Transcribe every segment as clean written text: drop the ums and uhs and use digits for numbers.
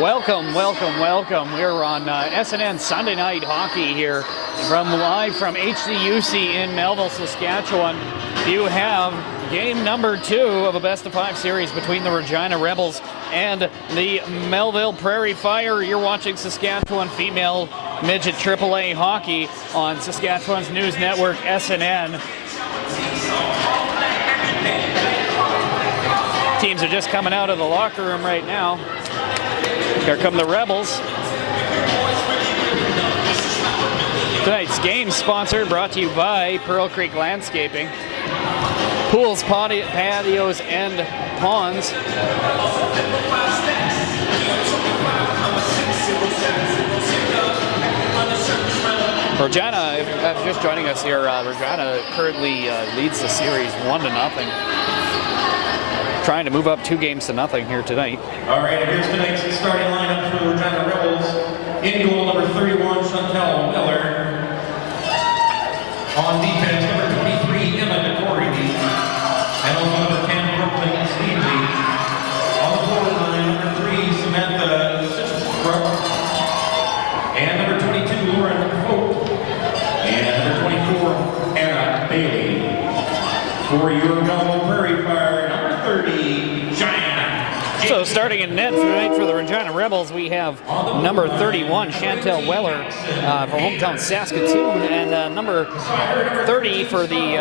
Welcome. We're on SNN Sunday Night Hockey here live from HCUC in Melville, Saskatchewan. You have game number 2 of a best-of-5 series between the Regina Rebels and the Melville Prairie Fire. You're watching Saskatchewan Female Midget AAA Hockey on Saskatchewan's news network, SNN. Teams are just coming out of the locker room right now. Here come the Rebels. Tonight's game sponsored, brought to you by Pearl Creek Landscaping. Pools, patios, and ponds. Regina, if just joining us here, Regina currently leads the series 1-0. Trying to move up 2-0 here tonight. All right, here's tonight's starting lineup for the Regina Rebels. In goal, number 31, Chantel Miller. On defense, number 23, Emma DeCory. And also number 10, Brooklyn Steedley. On the forward line, number 3, Samantha Sitchbrook. And number 22, Lauren Fote. And number 24, Anna Bailey. For your Melville Prairie Fire, number 30, Cheyenne. So starting in net tonight for the Regina Rebels, we have number 31, Chantel Weller from hometown Saskatoon, and number 30 for the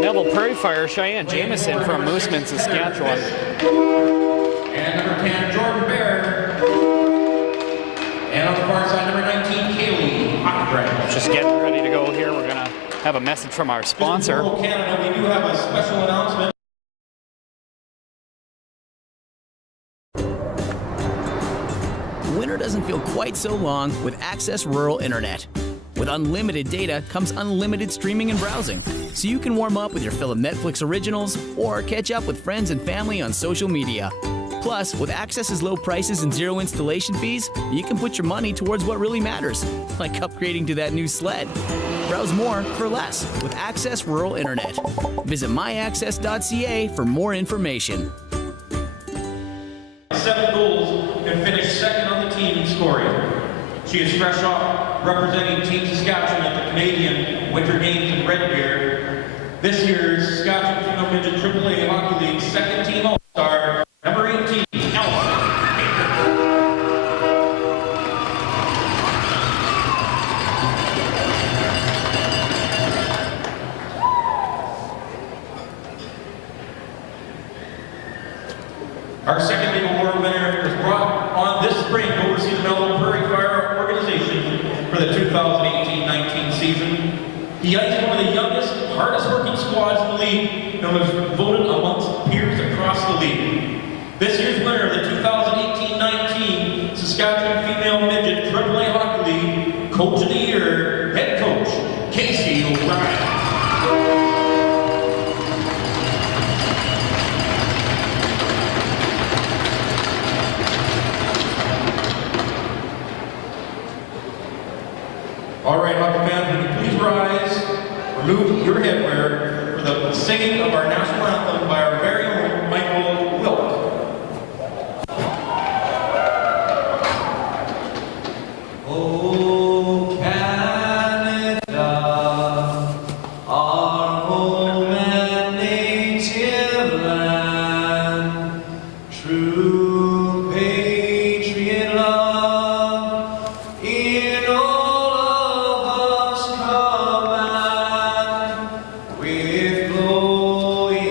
Melville Prairie Fire, Cheyenne Jameson from Mooseman, Saskatchewan. And number 10, Jordan Bear. And on the far side, number 19, Kaylee Hockbrand. Just getting ready to go here. We're going to have a message from our sponsor. Canada, we do have a special announcement. Winter doesn't feel quite so long with Access Rural Internet. With unlimited data comes unlimited streaming and browsing, so you can warm up with your fill of Netflix originals or catch up with friends and family on social media. Plus, with Access's low prices and zero installation fees, you can put your money towards what really matters, like upgrading to that new sled. Browse more for less with Access Rural Internet. Visit myaccess.ca for more information. 7 goals and finished second on the team in scoring. She is fresh off representing Team Saskatchewan at the Canadian Winter Games in Red Deer. This year's Saskatchewan Female Midget AAA Hockey League second team All-Star, number 18, Ellen. Our second big award winner was brought on this spring to oversee the Melville Prairie Fire organization for the 2018-19 season. He is one of the youngest, hardest-working squads in the league and was voted amongst peers across the league. This year's winner of the 2018-19 Saskatchewan Female Midget AAA Hockey League Coach of the Year, Head Coach Casey O'Brien. All right, hockey fans, would you please rise, remove your headwear for the singing of our national anthem by our very own Michael Wilk. Oh, Canada, our home and native land, true patriot love, in all with glowing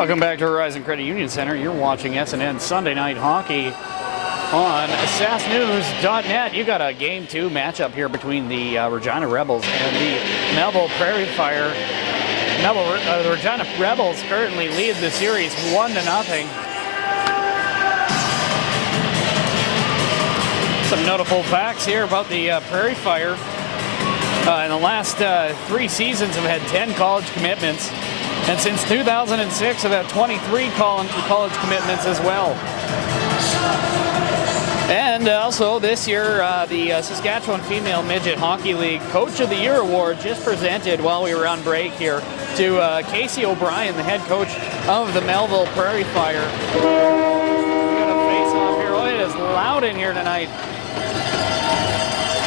Welcome back to Horizon Credit Union Center. You're watching SNN Sunday Night Hockey on SaskNews.net. You got a Game 2 matchup here between the Regina Rebels and the Melville Prairie Fire. The Regina Rebels currently lead the series 1-0. Some notable facts here about the Prairie Fire. In the last 3 seasons have had 10 college commitments. And since 2006, have had 23 college commitments as well. And also this year, the Saskatchewan Female Midget Hockey League Coach of the Year Award just presented while we were on break here to Casey O'Brien, the head coach of the Melville Prairie Fire. We got a face-off here. Oh, it is loud in here tonight.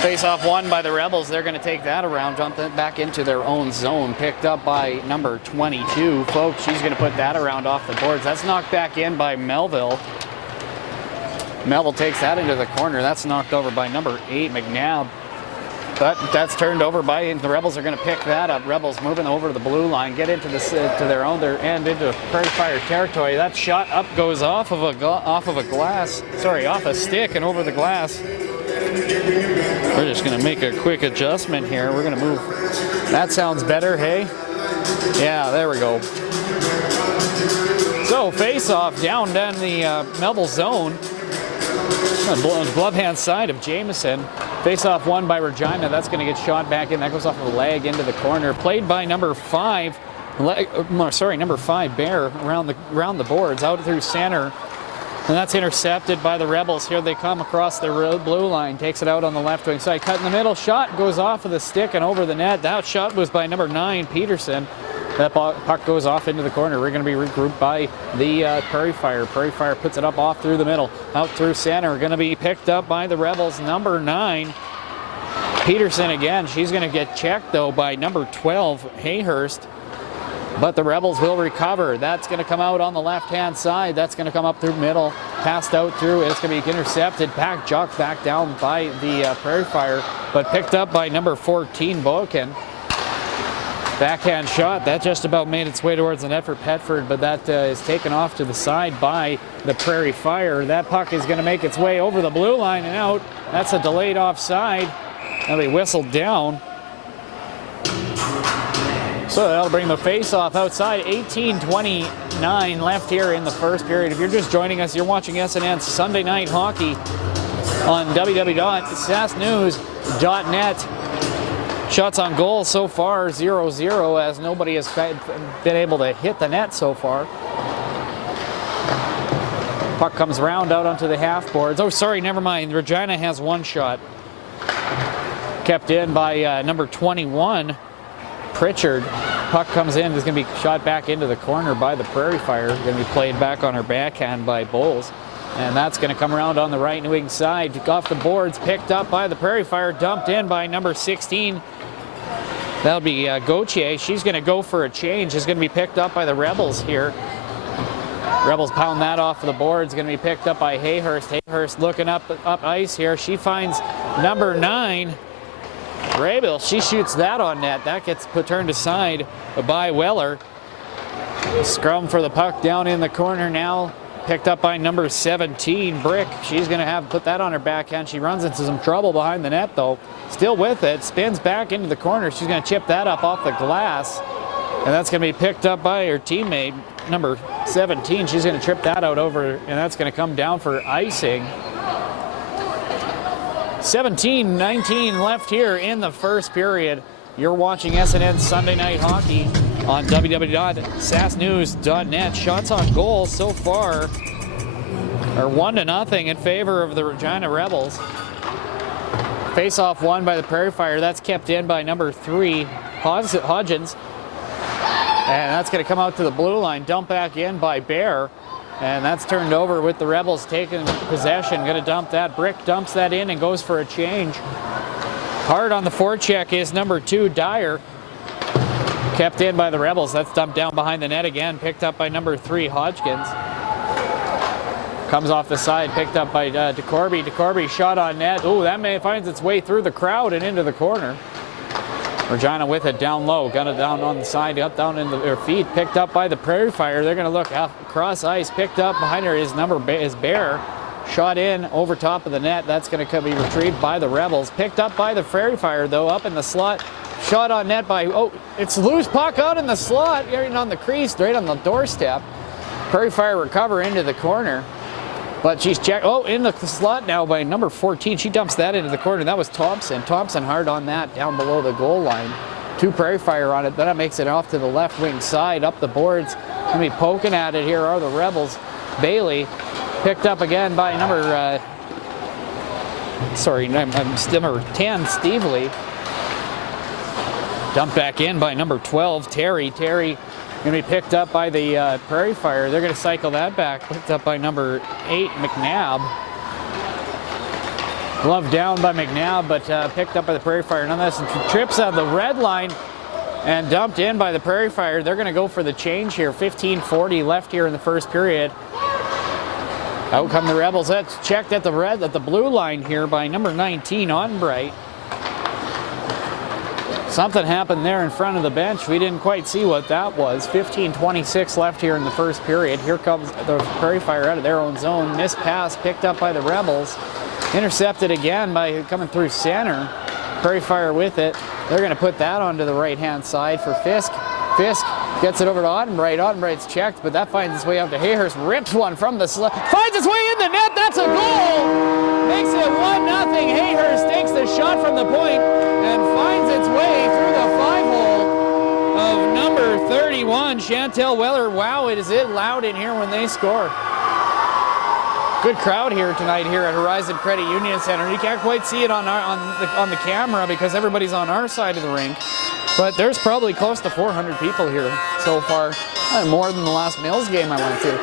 Face-off won by the Rebels. They're going to take that around, jump it back into their own zone. Picked up by number 22. Folks, she's going to put that around off the boards. That's knocked back in by Melville. Melville takes that into the corner. That's knocked over by number 8, McNabb. But that's turned over by, the Rebels are going to pick that up. Rebels moving over to the blue line, get into to their own end, into Prairie Fire territory. That shot up goes off of a stick and over the glass. We're just going to make a quick adjustment here. We're going to move. That sounds better, hey? Yeah, there we go. So face-off down the Melville zone. Glove hand side of Jameson. Face-off won by Regina. That's going to get shot back in. That goes off of the leg into the corner. Played by number 5. Number 5 Bear around the boards out through center. And that's intercepted by the Rebels. Here they come across the blue line. Takes it out on the left wing side. Cut in the middle. Shot goes off of the stick and over the net. That shot was by number 9, Peterson. That puck goes off into the corner. We're going to be regrouped by the Prairie Fire. Prairie Fire puts it up off through the middle. Out through center. Going to be picked up by the Rebels. Number 9, Peterson again. She's going to get checked, though, by number 12, Hayhurst. But the Rebels will recover. That's going to come out on the left-hand side. That's going to come up through middle. Passed out through. It's going to be intercepted. Jocked back down by the Prairie Fire. But picked up by number 14, Boykin. Backhand shot. That just about made its way towards the net for Petford. But that is taken off to the side by the Prairie Fire. That puck is going to make its way over the blue line and out. That's a delayed offside. Now they whistled down. So that'll bring the face-off outside. 18:29 left here in the first period. If you're just joining us, you're watching SNN Sunday Night Hockey on www.sasknews.net. Shots on goal so far 0-0 as nobody has been able to hit the net so far. Puck comes round out onto the half boards. Oh, sorry, never mind. Regina has one shot. Kept in by number 21. Pritchard. Puck comes in, is going to be shot back into the corner by the Prairie Fire. Going to be played back on her backhand by Bowles. And that's going to come around on the right wing side. Off the boards, picked up by the Prairie Fire, dumped in by number 16. That'll be Gauthier. She's going to go for a change. It's going to be picked up by the Rebels here. Rebels pound that off of the boards. Going to be picked up by Hayhurst. Hayhurst looking up ice here. She finds number 9. Rabel, she shoots that on net. That gets turned aside by Weller. Scrum for the puck down in the corner now. Picked up by number 17, Brick. She's going to put that on her backhand. She runs into some trouble behind the net, though. Still with it. Spins back into the corner. She's going to chip that up off the glass. And that's going to be picked up by her teammate, number 17. She's going to trip that out over, and that's going to come down for icing. 17-19 left here in the first period. You're watching SNN Sunday Night Hockey on www.sasknews.net. Shots on goal so far are 1-0 in favor of the Regina Rebels. Face-off won by the Prairie Fire. That's kept in by number 3, Hodgins. And that's going to come out to the blue line. Dump back in by Bear. And that's turned over with the Rebels taking possession. Going to dump that. Brick dumps that in and goes for a change. Hard on the forecheck is number 2, Dyer. Kept in by the Rebels. That's dumped down behind the net again. Picked up by number 3, Hodgkins. Comes off the side. Picked up by DeCorby. DeCorby shot on net. Oh, that finds its way through the crowd and into the corner. Regina with it down low, got it down on the side, up down into their feet, picked up by the Prairie Fire. They're going to look across ice, picked up behind her is Bear. Shot in over top of the net. That's going to be retrieved by the Rebels. Picked up by the Prairie Fire, though, up in the slot. Shot on net by, it's loose puck out in the slot, right on the crease, right on the doorstep. Prairie Fire recover into the corner. But she's checked, in the slot now by number 14. She dumps that into the corner. That was Thompson. Thompson hard on that down below the goal line. 2 Prairie Fire on it. Then it makes it off to the left wing side, up the boards. Going to be poking at it here are the Rebels. Bailey picked up again by number 10, Steve Lee. Dumped back in by number 12, Terry. Terry going to be picked up by the Prairie Fire. They're going to cycle that back. Picked up by number 8, McNabb. Glove down by McNabb, but picked up by the Prairie Fire. Nonetheless, trips on the red line and dumped in by the Prairie Fire. They're going to go for the change here. 15:40 left here in the first period. Out come the Rebels. That's checked at the blue line here by number 19, Onbright. Something happened there in front of the bench. We didn't quite see what that was. 15:26 left here in the first period. Here comes the Prairie Fire out of their own zone. Missed pass picked up by the Rebels. Intercepted again by coming through center. Prairie Fire with it. They're going to put that onto the right-hand side for Fisk. Fisk gets it over to Ottenbright. Ottenbright's checked, but that finds its way out to Hayhurst. Rips one from the slot. Finds its way in the net. That's a goal. Makes it 1-0. Hayhurst takes the shot from the point and finds its way through the 5-hole of number 31, Chantel Weller. Wow, is it loud in here when they score. Good crowd here tonight here at Horizon Credit Union Center. You can't quite see it on the camera because everybody's on our side of the rink. But there's probably close to 400 people here so far. More than the last Mills game I went to.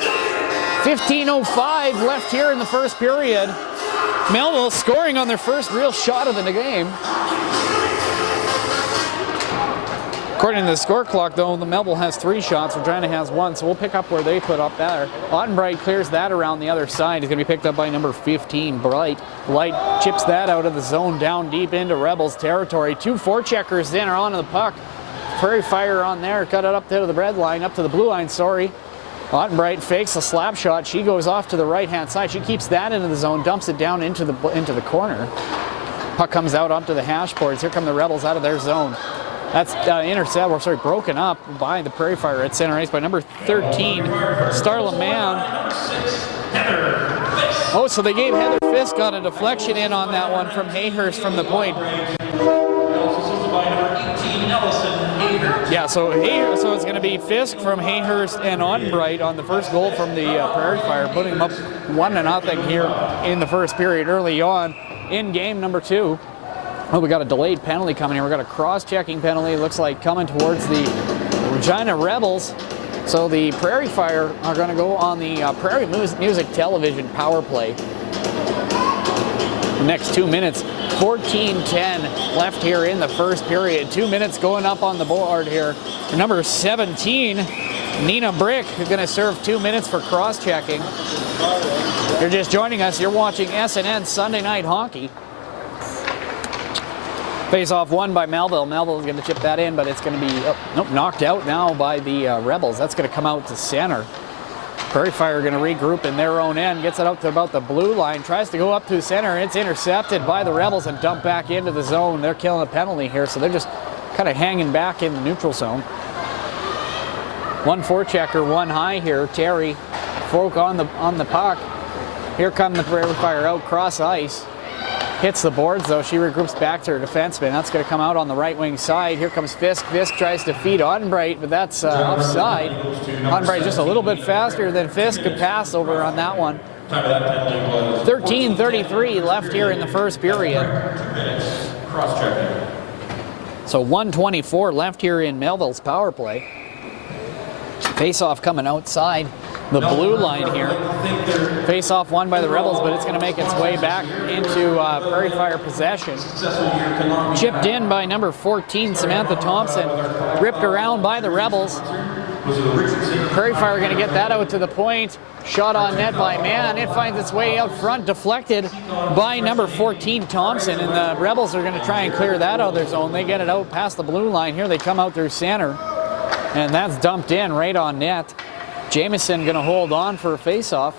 15:05 left here in the first period. Melville scoring on their first real shot of the game. According to the score clock, though, the Melville has 3 shots. Regina has 1, so we'll pick up where they put up there. Ottenbright clears that around the other side. He's going to be picked up by number 15, Bright. Light chips that out of the zone down deep into Rebels territory. 2 forecheckers in are onto the puck. Prairie Fire on there. Cut it up to the red line, up to the blue line, sorry. Ottenbright fakes a slap shot. She goes off to the right-hand side. She keeps that into the zone, dumps it down into the corner. Puck comes out onto the hash boards. Here come the Rebels out of their zone. That's broken up by the Prairie Fire at center ice by number 13, Starla Mann. So they gave Heather Fisk got a deflection in on that one from Hayhurst from the point. Yeah, so it's going to be Fisk from Hayhurst and Ottenbright on the first goal from the Prairie Fire, putting them up 1-0 here in the first period early on in game number 2. We got a delayed penalty coming here. We got a cross-checking penalty. Looks like coming towards the Regina Rebels. So the Prairie Fire are going to go on the Prairie Music Television power play. The next 2 minutes, 14:10 left here in the first period. 2 minutes going up on the board here. Number 17, Nina Brick, is going to serve 2 minutes for cross-checking. You're just joining us. You're watching SNN Sunday Night Hockey. Face-off won by Melville. Melville is going to chip that in, but it's going to be knocked out now by the Rebels. That's going to come out to center. Prairie Fire going to regroup in their own end. Gets it out to about the blue line. Tries to go up to center. It's intercepted by the Rebels and dumped back into the zone. They're killing a penalty here, so they're just kind of hanging back in the neutral zone. 1 forechecker, 1 high here. Terry Folk on the puck. Here come the Prairie Fire out cross ice. Hits the boards, though. She regroups back to her defenseman. That's going to come out on the right wing side. Here comes Fisk. Fisk tries to feed Ottenbright, but that's offside. Ottenbright just a little bit faster than Fisk could pass over on that one. 13:33 left here in the first period. So 1:24 left here in Melville's power play. Face-off coming outside the blue line here. Face-off won by the Rebels, but it's going to make its way back into Prairie Fire possession. Chipped in by number 14, Samantha Thompson. Ripped around by the Rebels. was the Richardson. Prairie Fire going to get that out to the point. Shot on net by Mann. It finds its way out front, deflected by number 14, Thompson. And the Rebels are going to try and clear that out of their zone. They get it out past the blue line. Here they come out through center. And that's dumped in right on net. Jamieson going to hold on for a face-off.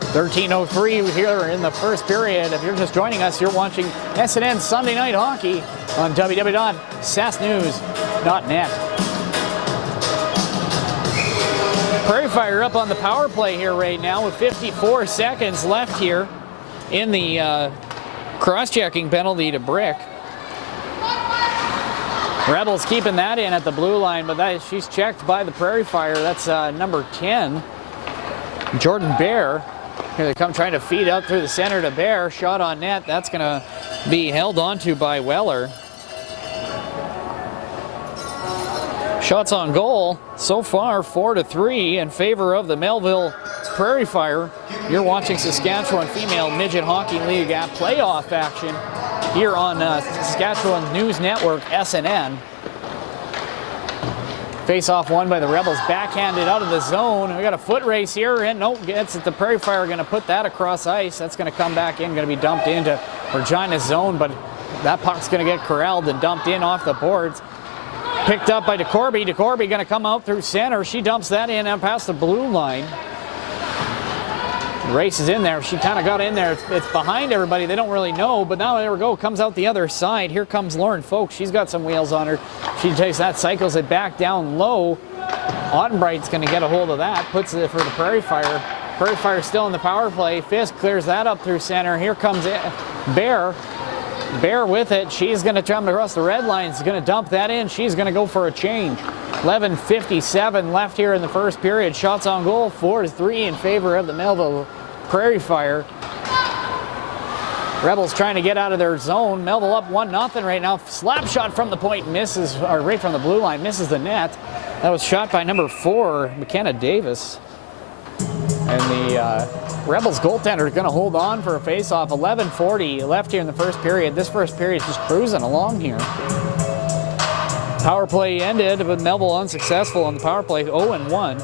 13:03 here in the first period. If you're just joining us, you're watching SNN Sunday Night Hockey on www.sassnews.net. Prairie Fire up on the power play here right now with 54 seconds left here in the cross-checking penalty to Brick. Rebels keeping that in at the blue line, but she's checked by the Prairie Fire. That's number 10, Jordan Bear. Here they come trying to feed out through the center to Bear. Shot on net. That's going to be held onto by Weller. Shots on goal so far 4-3 in favor of the Melville Prairie Fire. You're watching Saskatchewan Female Midget Hockey League playoff action here on Saskatchewan News Network SNN. Face-off won by the Rebels, backhanded out of the zone. We got a foot race here, and nope, gets it. The Prairie Fire going to put that across ice. That's going to come back in, going to be dumped into Regina's zone, but that puck's going to get corralled and dumped in off the boards. Picked up by DeCorby. DeCorby going to come out through center. She dumps that in and past the blue line. Race is in there. She kind of got in there. It's behind everybody. They don't really know, but now there we go. Comes out the other side. Here comes Lauren Folk. She's got some wheels on her. She takes that, cycles it back down low. Ottenbright's going to get a hold of that. Puts it for the Prairie Fire. Prairie Fire still in the power play. Fisk clears that up through center. Here comes Bear. Bear with it. She's going to jump across the red line. She's going to dump that in. She's going to go for a change. 11:57 left here in the first period. Shots on goal 4-3 in favor of the Melville Prairie Fire. Rebels trying to get out of their zone. Melville up 1-0 right now. Slap shot from the point misses, or right from the blue line, misses the net. That was shot by number 4, McKenna Davis. And the Rebels goaltender is going to hold on for a face-off. 11:40 left here in the first period. This first period is just cruising along here. Power play ended, but Melville unsuccessful on the power play, 0-1.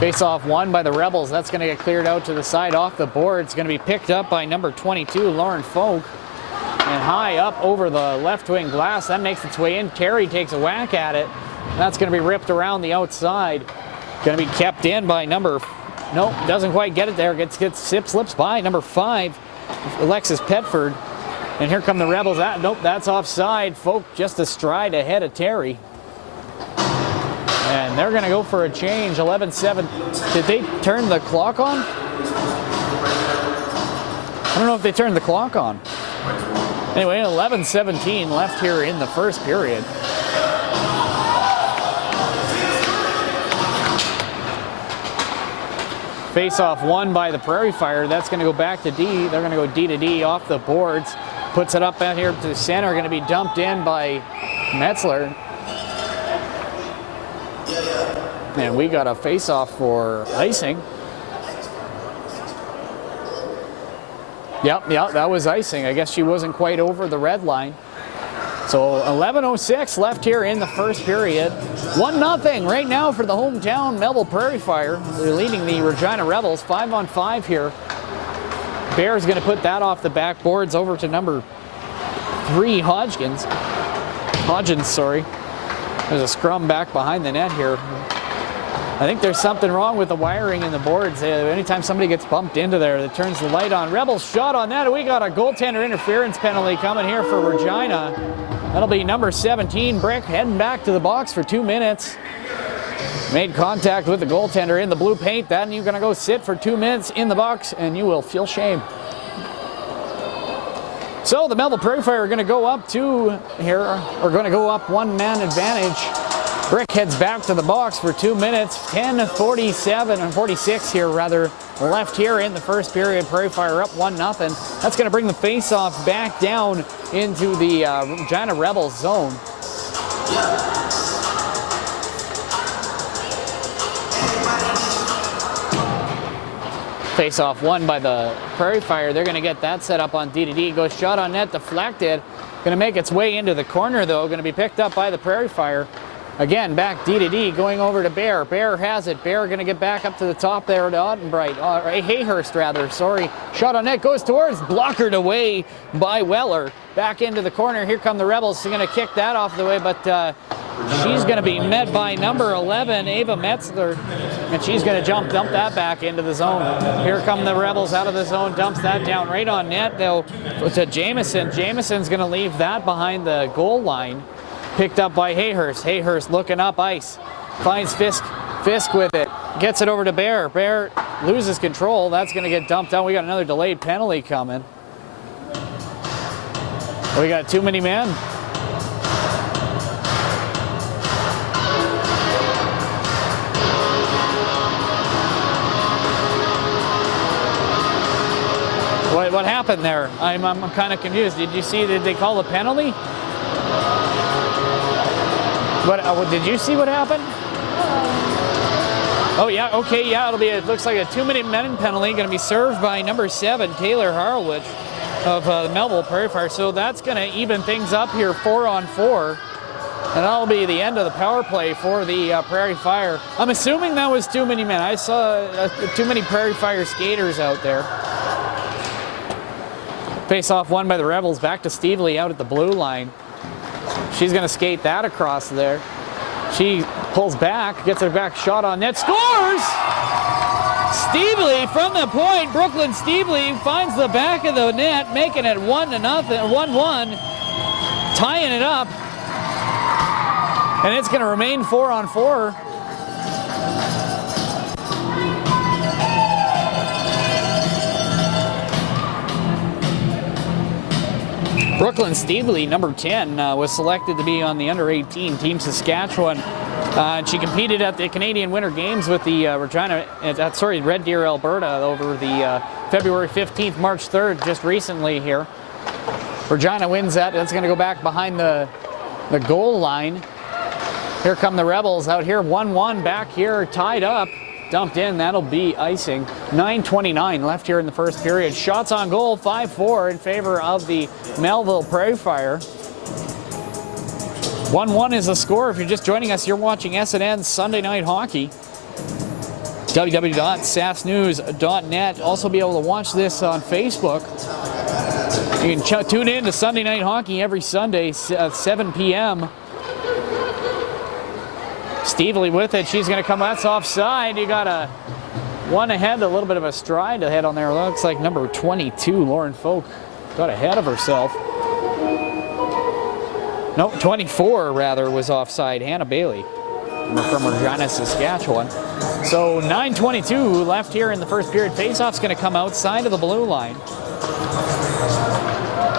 Face-off won by the Rebels. That's going to get cleared out to the side off the board. It's going to be picked up by number 22, Lauren Folk. And high up over the left wing glass. That makes its way in. Terry takes a whack at it. That's going to be ripped around the outside. Going to be kept in by number... Nope, doesn't quite get it there. Slips by number 5, Alexis Petford. And here come the Rebels. Nope, that's offside. Folk just a stride ahead of Terry. And they're going to go for a change. 11-7. Did they turn the clock on? I don't know if they turned the clock on. Anyway, 11:17 left here in the first period. Face-off won by the Prairie Fire. That's going to go back to D. They're going to go D to D off the boards. Puts it up out here to the center. Going to be dumped in by Metzler. And we got a face-off for icing. Yep, that was icing. I guess she wasn't quite over the red line. So 11:06 left here in the first period. 1-0 right now for the hometown Melville Prairie Fire. They're leading the Regina Rebels 5-on-5 here. Bear's going to put that off the backboards over to number 3, Hodgins. There's a scrum back behind the net here. I think there's something wrong with the wiring in the boards. Anytime somebody gets bumped into there, it turns the light on. Rebels shot on that. We got a goaltender interference penalty coming here for Regina. That'll be number 17, Brick, heading back to the box for 2 minutes. Made contact with the goaltender in the blue paint. Then you're going to go sit for 2 minutes in the box, and you will feel shame. So the Melville Prairie Fire are going to go up 2 here, or going to go up 1-man advantage. Brick heads back to the box for 2 minutes. 10:47 and 46 here, rather, left here in the first period. Prairie Fire up 1-0. That's going to bring the face-off back down into the Regina Rebels zone. Face-off won by the Prairie Fire. They're going to get that set up on D2D. Goes shot on net, deflected. Going to make its way into the corner, though. Going to be picked up by the Prairie Fire. Again, back D2D, going over to Bear. Bear has it. Bear going to get back up to the top there to Ottenbright. Hayhurst, rather. Sorry. Shot on net goes towards. Blockered away by Weller. Back into the corner. Here come the Rebels. They're going to kick that off the way, but she's going to be met by number 11, Ava Metzler. And she's going to dump that back into the zone. Here come the Rebels out of the zone. Dumps that down right on net, though, to Jamieson. Jamieson's going to leave that behind the goal line. Picked up by Hayhurst. Hayhurst looking up ice. Finds Fisk. Fisk with it. Gets it over to Bear. Bear loses control. That's going to get dumped out. We got another delayed penalty coming. We got too many men. What happened there? I'm kind of confused. Did you see, did they call a penalty? Did you see what happened? Oh yeah, okay, yeah, it looks like a 2-minute men penalty going to be served by number 7, Taylor Harwich of the Melville Prairie Fire. So that's going to even things up here 4-on-4. And that'll be the end of the power play for the Prairie Fire. I'm assuming that was too many men. I saw too many Prairie Fire skaters out there. Face-off won by the Rebels. Back to Stevely out at the blue line. She's going to skate that across there. She pulls back, gets her back shot on net, scores! Stevely from the point. Brooklyn Stevely finds the back of the net, making it 1-1, tying it up. And it's going to remain 4-on-4. Brooklyn Stevely, number 10, was selected to be on the under-18 Team Saskatchewan. She competed at the Canadian Winter Games with the Red Deer, Alberta, over the February 15th, March 3rd, just recently here. Regina wins that. That's going to go back behind the goal line. Here come the Rebels out here, 1-1 back here, tied up. Dumped in, that'll be icing. 9:29 left here in the first period. Shots on goal, 5-4 in favor of the Melville Prairie Fire. 1-1 is the score. If you're just joining us, you're watching SNN Sunday Night Hockey. www.sassnews.net. Also be able to watch this on Facebook. You can tune in to Sunday Night Hockey every Sunday at 7 p.m. Stevely with it. She's going to come. That's offside. You got a one ahead, a little bit of a stride ahead on there. Looks like number 22, Lauren Folk, got ahead of herself. Nope, 24 rather was offside. Hannah Bailey from Regina, Saskatchewan. So 9:22 left here in the first period. Faceoff's going to come outside of the blue line.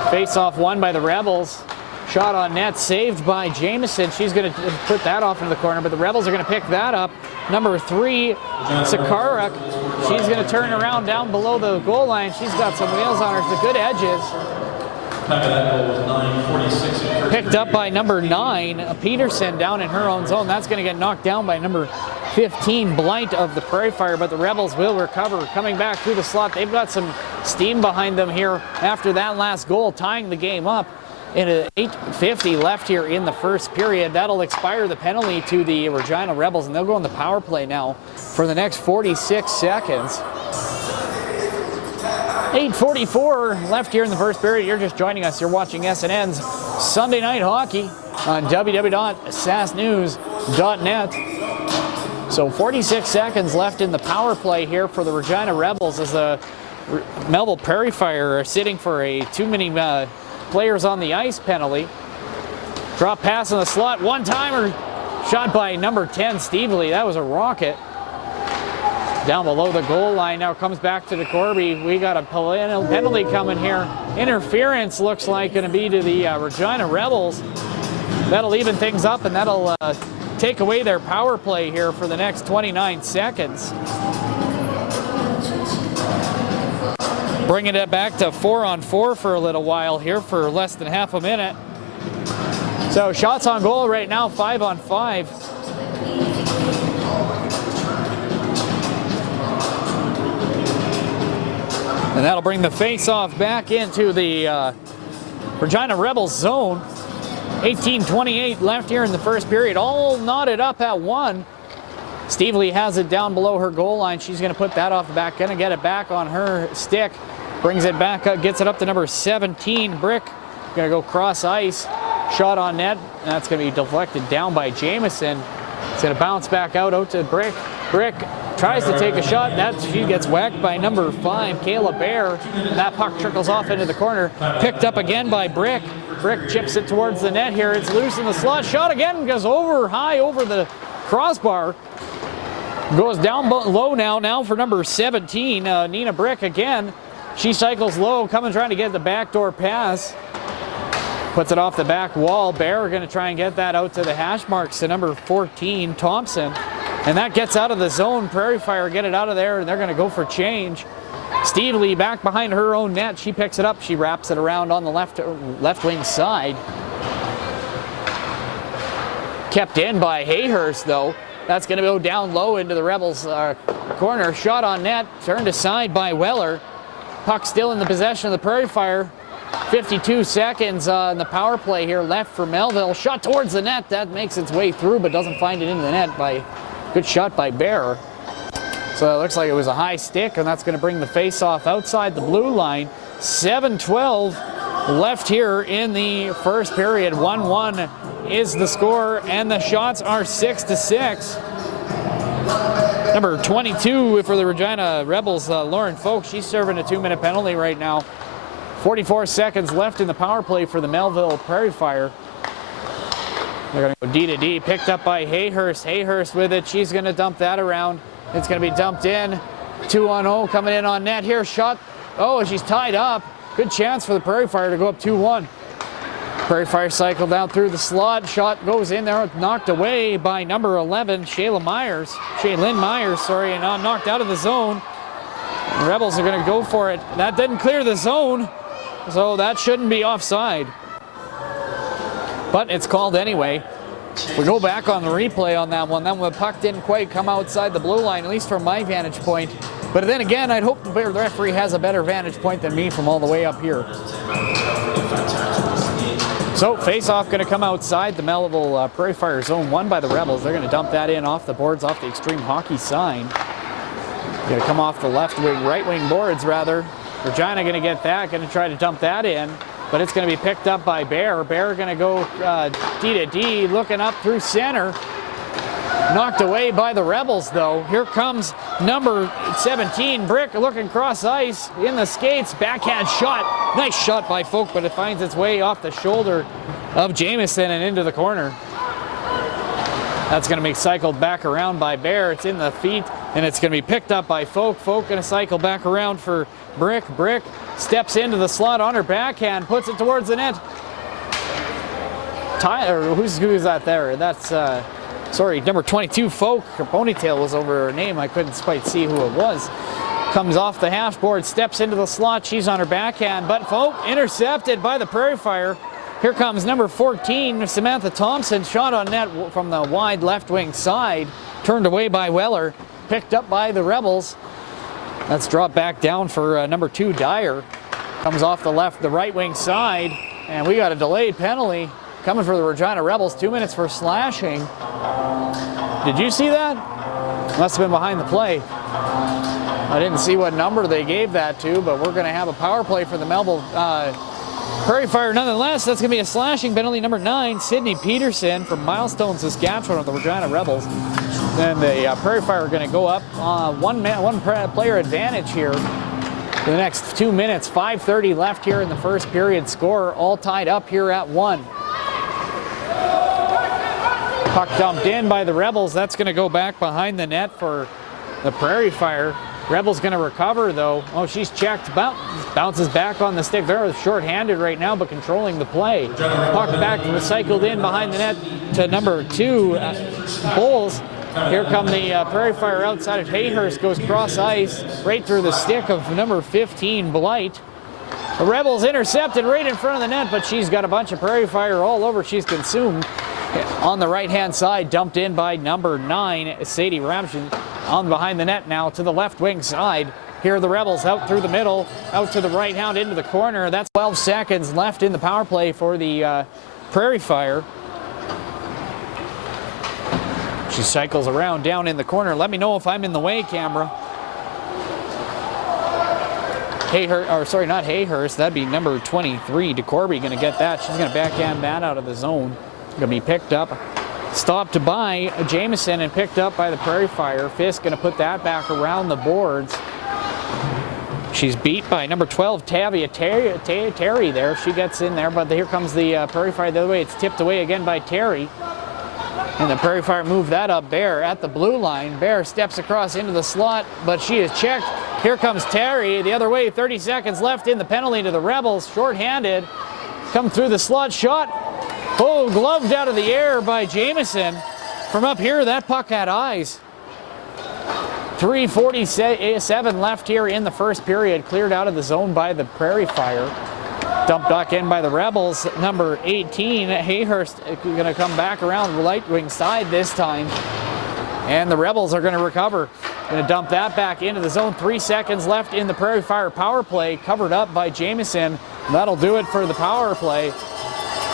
Faceoff won by the Rebels. Shot on net, saved by Jamieson. She's going to put that off into the corner, but the Rebels are going to pick that up. Number 3, Sakaruk. She's going to turn around down below the goal line. She's got some wheels on her. The good edges. Time of that goal was 9:46. Picked up by number 9, Peterson, down in her own zone. That's going to get knocked down by number 15, Blight of the Prairie Fire, but the Rebels will recover. Coming back through the slot. They've got some steam behind them here after that last goal, tying the game up. In 8:50 left here in the first period. That'll expire the penalty to the Regina Rebels, and they'll go on the power play now for the next 46 seconds. 8:44 left here in the first period. You're just joining us. You're watching SNN's Sunday Night Hockey on www.sassnews.net. So 46 seconds left in the power play here for the Regina Rebels as the Melville Prairie Fire are sitting for a too many players on the ice penalty. Drop pass in the slot, one-timer shot by number 10, Stevely. That was a rocket. Down below the goal line, now comes back to the Corby. We got a penalty coming here. Interference looks like going to be to the Regina Rebels. That'll even things up, and that'll take away their power play here for the next 29 seconds. Bringing it back to 4-on-4 for a little while here for less than half a minute. So shots on goal right now, 5-on-5. And that'll bring the face-off back into the Regina Rebels zone. 18:28 left here in the first period, all knotted up at 1. Stevely has it down below her goal line. She's going to put that off the back, going to get it back on her stick. Brings it back up, gets it up to number 17, Brick. Going to go cross ice. Shot on net. That's going to be deflected down by Jamieson. It's going to bounce back out to Brick. Brick tries to take a shot. She gets whacked by number 5, Kayla Bear. And that puck trickles off into the corner. Picked up again by Brick. Brick chips it towards the net here. It's loose in the slot. Shot again, goes high over the crossbar. Goes down low now for number 17, Nina Brick again. She cycles low, trying to get the backdoor pass. Puts it off the back wall. Bear going to try and get that out to the hash marks to number 14, Thompson. And that gets out of the zone. Prairie Fire get it out of there, and they're going to go for change. Stevely back behind her own net. She picks it up. She wraps it around on the left wing side. Kept in by Hayhurst, though. That's going to go down low into the Rebels' corner. Shot on net. Turned aside by Weller. Puck still in the possession of the Prairie Fire. 52 seconds in the power play here left for Melville. Shot towards the net. That makes its way through, but doesn't find it into the net. Good shot by Bear. So it looks like it was a high stick, and that's going to bring the face-off outside the blue line. 7:12 left here in the first period. 1-1 is the score, and the shots are 6-6. Number 22 for the Regina Rebels, Lauren Folk, she's serving a 2-minute penalty right now. 44 seconds left in the power play for the Melville Prairie Fire. They're going to go D to D, picked up by Hayhurst. Hayhurst with it. She's going to dump that around. It's going to be dumped in. 2-0 coming in on net here. Shot. Oh, she's tied up. Good chance for the Prairie Fire to go up 2-1. Prairie Fire cycled down through the slot. Shot goes in there, knocked away by number 11, Shaylin Myers, and knocked out of the zone. The Rebels are going to go for it. That didn't clear the zone, so that shouldn't be offside. But it's called anyway. If we go back on the replay on that one, the puck didn't quite come outside the blue line, at least from my vantage point. But then again, I'd hope the referee has a better vantage point than me from all the way up here. So face-off going to come outside the Melville Prairie Fire zone, won by the Rebels. They're going to dump that in off the boards, off the Extreme Hockey sign. Going to come off the right wing boards rather. Regina going to get that, going to try to dump that in. But it's going to be picked up by Bear. Bear going to go D to D, looking up through center. Knocked away by the Rebels, though. Here comes number 17, Brick, looking cross ice in the skates. Backhand shot. Nice shot by Folk, but it finds its way off the shoulder of Jamieson and into the corner. That's going to be cycled back around by Bear. It's in the feet, and it's going to be picked up by Folk. Folk going to cycle back around for Brick. Brick steps into the slot on her backhand, puts it towards the net. Tyler, who's that there? That's, number 22, Folk. Her ponytail was over her name. I couldn't quite see who it was. Comes off the half board, steps into the slot. She's on her backhand, but Folk intercepted by the Prairie Fire. Here comes number 14, Samantha Thompson. Shot on net from the wide left wing side. Turned away by Weller. Picked up by the Rebels. That's dropped back down for number 2, Dyer. Comes off the right wing side. And we got a delayed penalty coming for the Regina Rebels. 2 minutes for slashing. Did you see that? Must have been behind the play. I didn't see what number they gave that to, but we're going to have a power play for the Melville Prairie Fire nonetheless. That's going to be a slashing penalty. Number 9, Sydney Peterson from Milestone, Saskatchewan of the Regina Rebels. Then the Prairie Fire are going to go up one player advantage here for the next 2 minutes. 5:30 left here in the first period. Score all tied up here at 1. Puck dumped in by the Rebels. That's going to go back behind the net for the Prairie Fire. Rebels going to recover, though. Oh, she's checked. Bounces back on the stick. They're short-handed right now, but controlling the play. Puck back recycled in behind the net to number 2, Bowles. Here come the Prairie Fire outside of Hayhurst. Goes cross ice right through the stick of number 15, Blight. The Rebels intercepted right in front of the net, but she's got a bunch of Prairie Fire all over. She's consumed. On the right-hand side, dumped in by number 9, Sadie Ramshin. On behind the net now to the left wing side. Here are the Rebels out through the middle, out to the right hand into the corner. That's 12 seconds left in the power play for the Prairie Fire. She cycles around down in the corner. Let me know if I'm in the way, camera. Not Hayhurst. That'd be number 23. DeCorby going to get that. She's going to backhand that out of the zone. Going to be picked up. Stopped by Jameson and picked up by the Prairie Fire. Fisk going to put that back around the boards. She's beat by number 12, Tavia Terry there. She gets in there, but here comes the Prairie Fire the other way. It's tipped away again by Terry. And the Prairie Fire move that up. Bear at the blue line. Bear steps across into the slot, but she is checked. Here comes Terry the other way. 30 seconds left in the penalty to the Rebels. Short-handed. Come through the slot shot. Oh, gloved out of the air by Jameson. From up here, that puck had eyes. 3:47 left here in the first period. Cleared out of the zone by the Prairie Fire. Dumped back in by the Rebels. Number 18, Hayhurst, going to come back around the right wing side this time. And the Rebels are going to recover. Going to dump that back into the zone. 3 seconds left in the Prairie Fire power play. Covered up by Jameson. That'll do it for the power play.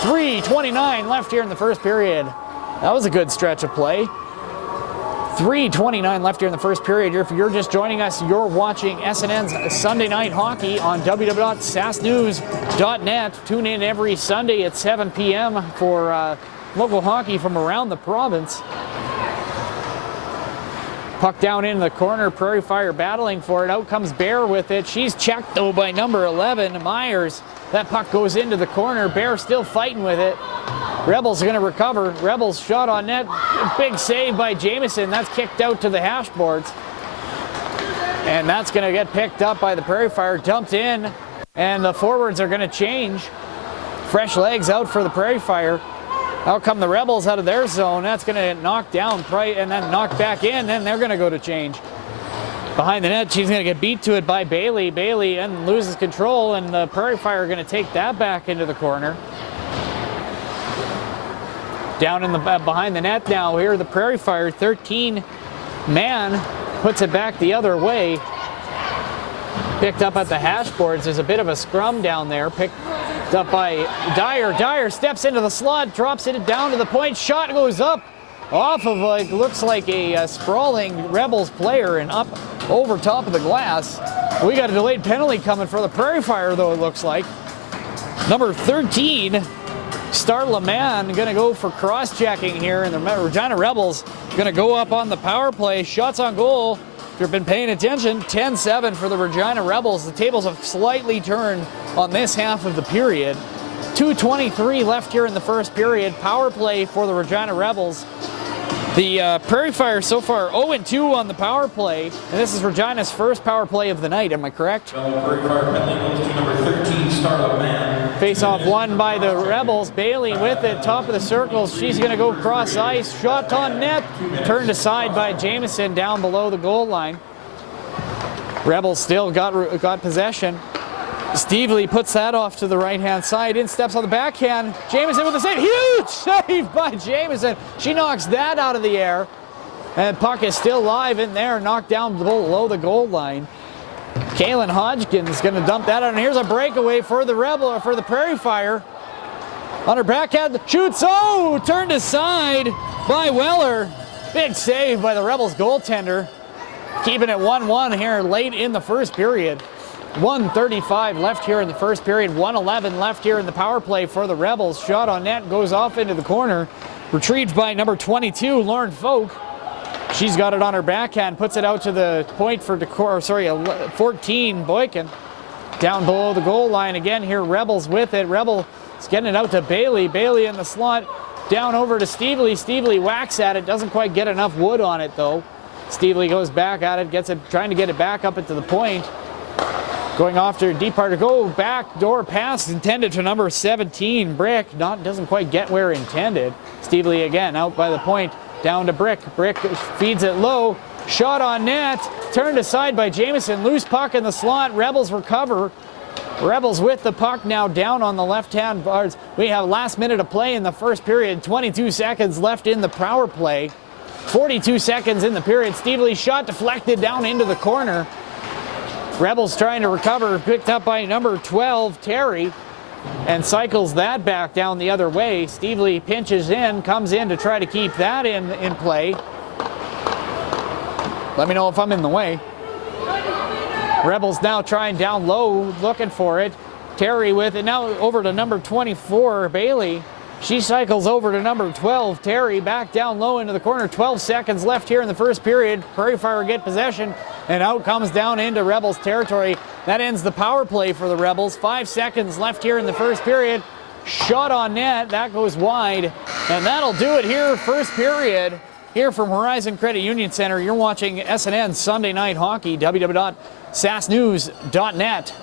3:29 left here in the first period. That was a good stretch of play. 3:29 left here in the first period. If you're just joining us, you're watching SNN's Sunday Night Hockey on www.sasknews.net. Tune in every Sunday at 7 p.m. for local hockey from around the province. Puck down in the corner, Prairie Fire battling for it. Out comes Bear with it. She's checked though by number 11, Myers. That puck goes into the corner. Bear still fighting with it. Rebels are going to recover. Rebels shot on net. Big save by Jameson. That's kicked out to the hash boards. And that's going to get picked up by the Prairie Fire. Dumped in. And the forwards are going to change. Fresh legs out for the Prairie Fire. Out come the Rebels out of their zone. That's going to get knocked down and then knocked back in. Then they're going to go to change. Behind the net, she's going to get beat to it by Bailey. Bailey and loses control, and the Prairie Fire are going to take that back into the corner. Down in the behind the net now. Here the Prairie Fire, 13-man, puts it back the other way. Picked up at the hash boards. There's a bit of a scrum down there. Picked up by Dyer. Dyer steps into the slot, drops it down to the point. Shot goes up off of looks like a sprawling Rebels player and up over top of the glass. We got a delayed penalty coming for the Prairie Fire, though, it looks like. Number 13, Starla Mann, going to go for cross-checking here, and the Regina Rebels going to go up on the power play. Shots on goal. If you've been paying attention, 10-7 for the Regina Rebels. The tables have slightly turned on this half of the period. 2:23 left here in the first period. Power play for the Regina Rebels. The Prairie Fire so far 0-2 on the power play, and this is Regina's first power play of the night, am I correct? Prairie Fire penalty goes to number 13, Starla Mann. Face-off won by the Rebels. Bailey with it, top of the circle. She's going to go cross ice. Shot on net. Turned aside by Jameson down below the goal line. Rebels still got possession. Stevely puts that off to the right-hand side. In steps on the backhand. Jameson with the save. Huge save by Jameson. She knocks that out of the air. And puck is still live in there, knocked down below the goal line. Kaylin Hodgkins going to dump that out. And here's a breakaway for the Prairie Fire. On her backhand, shoots. Oh, turned aside by Weller. Big save by the Rebels goaltender. Keeping it 1-1 here late in the first period. 1:35 left here in the first period. 1:11 left here in the power play for the Rebels. Shot on net goes off into the corner. Retrieved by number 22, Lauren Folk. She's got it on her backhand. Puts it out to the point for 14, Boykin. Down below the goal line again here. Rebels with it. Rebels getting it out to Bailey. Bailey in the slot. Down over to Stevely. Stevely whacks at it. Doesn't quite get enough wood on it though. Stevely goes back at it. Gets it, trying to get it back up into the point. Going off to a deep part to go. Back door pass intended for number 17, Brick. Doesn't quite get where intended. Stevely again out by the point. Down to Brick. Brick feeds it low. Shot on net. Turned aside by Jameson. Loose puck in the slot. Rebels recover. Rebels with the puck now down on the left-hand bars. We have last minute of play in the first period. 22 seconds left in the power play. 42 seconds in the period. Stevely shot deflected down into the corner. Rebels trying to recover, picked up by number 12, Terry, and cycles that back down the other way. Stevely pinches in, comes in to try to keep that in play. Let me know if I'm in the way. Rebels now trying down low, looking for it. Terry with it now over to number 24, Bailey. She cycles over to number 12, Terry, back down low into the corner. 12 seconds left here in the first period. Prairie Fire get possession, and out comes down into Rebels territory. That ends the power play for the Rebels. 5 seconds left here in the first period. Shot on net, that goes wide, and that'll do it here, first period. Here from Horizon Credit Union Center, you're watching SNN Sunday Night Hockey, www.sasnews.net.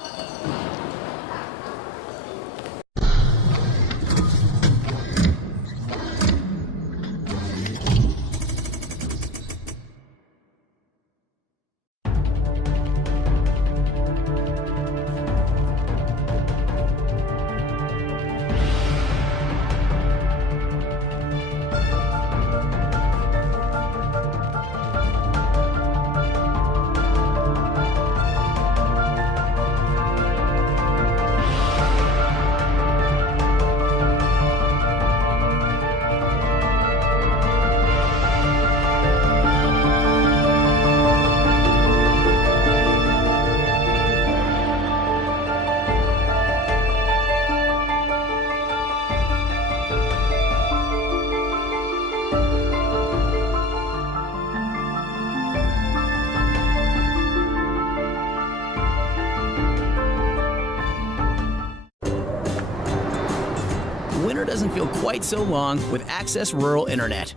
Winter doesn't feel quite so long with Access Rural Internet.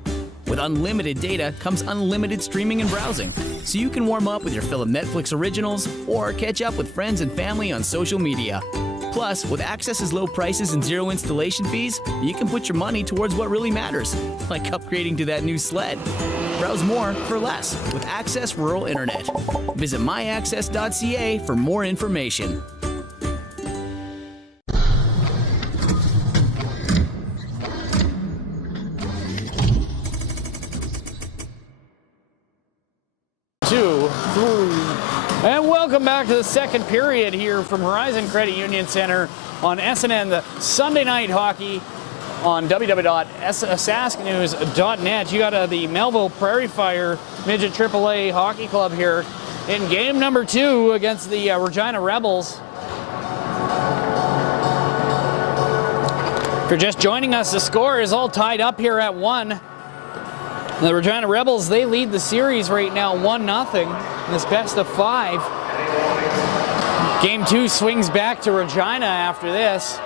With unlimited data comes unlimited streaming and browsing, so you can warm up with your fill of Netflix originals or catch up with friends and family on social media. Plus, with Access's low prices and zero installation fees, you can put your money towards what really matters, like upgrading to that new sled. Browse more for less with Access Rural Internet. Visit myaccess.ca for more information. And welcome back to the second period here from Horizon Credit Union Center on SNN, the Sunday Night Hockey on www.sasknews.net. You got the Melville Prairie Fire Midget AAA Hockey Club here in game number 2 against the Regina Rebels. If you're just joining us, the score is all tied up here at 1. The Regina Rebels, they lead the series right now 1-0 in this best of 5. Game 2 swings back to Regina after this.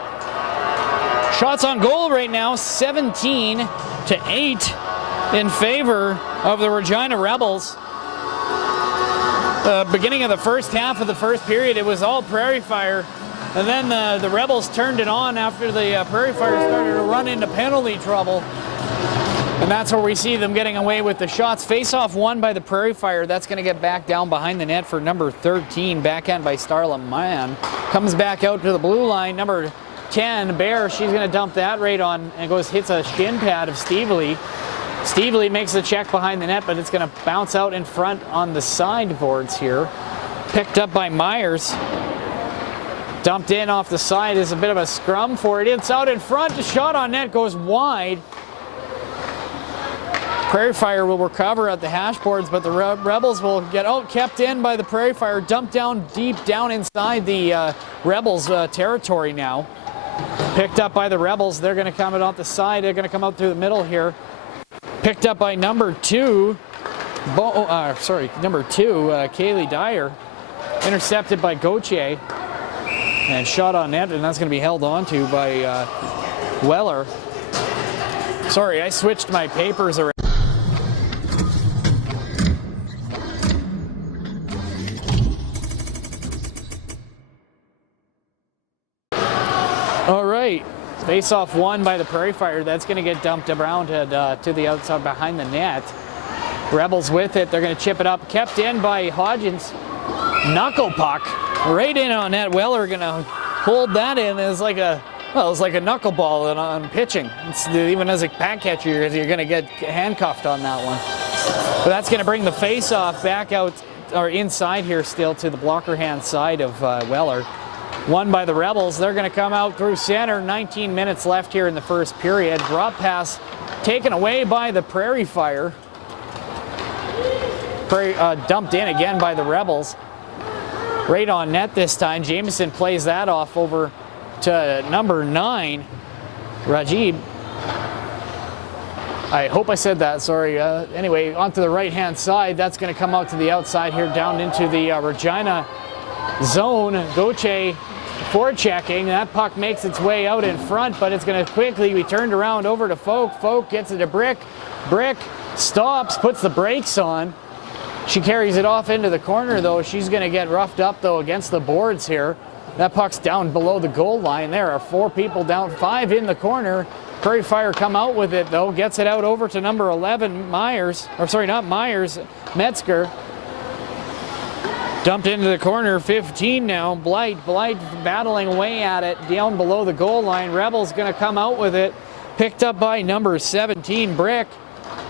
Shots on goal right now, 17-8 in favor of the Regina Rebels. The beginning of the first half of the first period, it was all Prairie Fire. And then the Rebels turned it on after the Prairie Fire started to run into penalty trouble. And that's where we see them getting away with the shots. Face-off won by the Prairie Fire. That's going to get back down behind the net for number 13. Backhand by Starla Mann. Comes back out to the blue line. Number 10, Bear, she's going to dump that right on and hits a shin pad of Stevely. Stevely makes the check behind the net, but it's going to bounce out in front on the sideboards here. Picked up by Myers. Dumped in off the side. Is a bit of a scrum for it. It's out in front. The shot on net goes wide. Prairie Fire will recover at the hash boards, but the Rebels will get kept in by the Prairie Fire, dumped down deep down inside the Rebels territory now. Picked up by the Rebels. They're going to come out off the side. They're going to come out through the middle here. Picked up by number 2, Kaylee Dyer. Intercepted by Gauthier. And shot on net, and that's going to be held on to by Weller. Sorry, I switched my papers around. All right, face-off won by the Prairie Fire. That's going to get dumped around to the outside behind the net. Rebels with it. They're going to chip it up. Kept in by Hodgins. Knuckle puck right in on net. Weller going to hold that in as like a knuckleball on pitching. Even as a pack catcher, you're going to get handcuffed on that one. But that's going to bring the face-off back out or inside here still to the blocker hand side of Weller. Won by the Rebels. They're going to come out through center. 19 minutes left here in the first period. Drop pass taken away by the Prairie Fire. Prairie dumped in again by the Rebels. Right on net this time. Jameson plays that off over to number 9, Rajib. I hope I said that, sorry. Anyway, onto the right-hand side. That's going to come out to the outside here, down into the Regina zone. Goche forechecking. That puck makes its way out in front, but it's going to quickly be turned around over to Folk. Folk gets it to Brick. Brick stops, puts the brakes on. She carries it off into the corner, though. She's going to get roughed up, though, against the boards here. That puck's down below the goal line. There are 4 people down, 5 in the corner. Prairie Fire come out with it, though. Gets it out over to number 11, Myers. Or sorry, not Myers, Metzger. Dumped into the corner, 15 now. Blight battling away at it down below the goal line. Rebels going to come out with it. Picked up by number 17, Brick.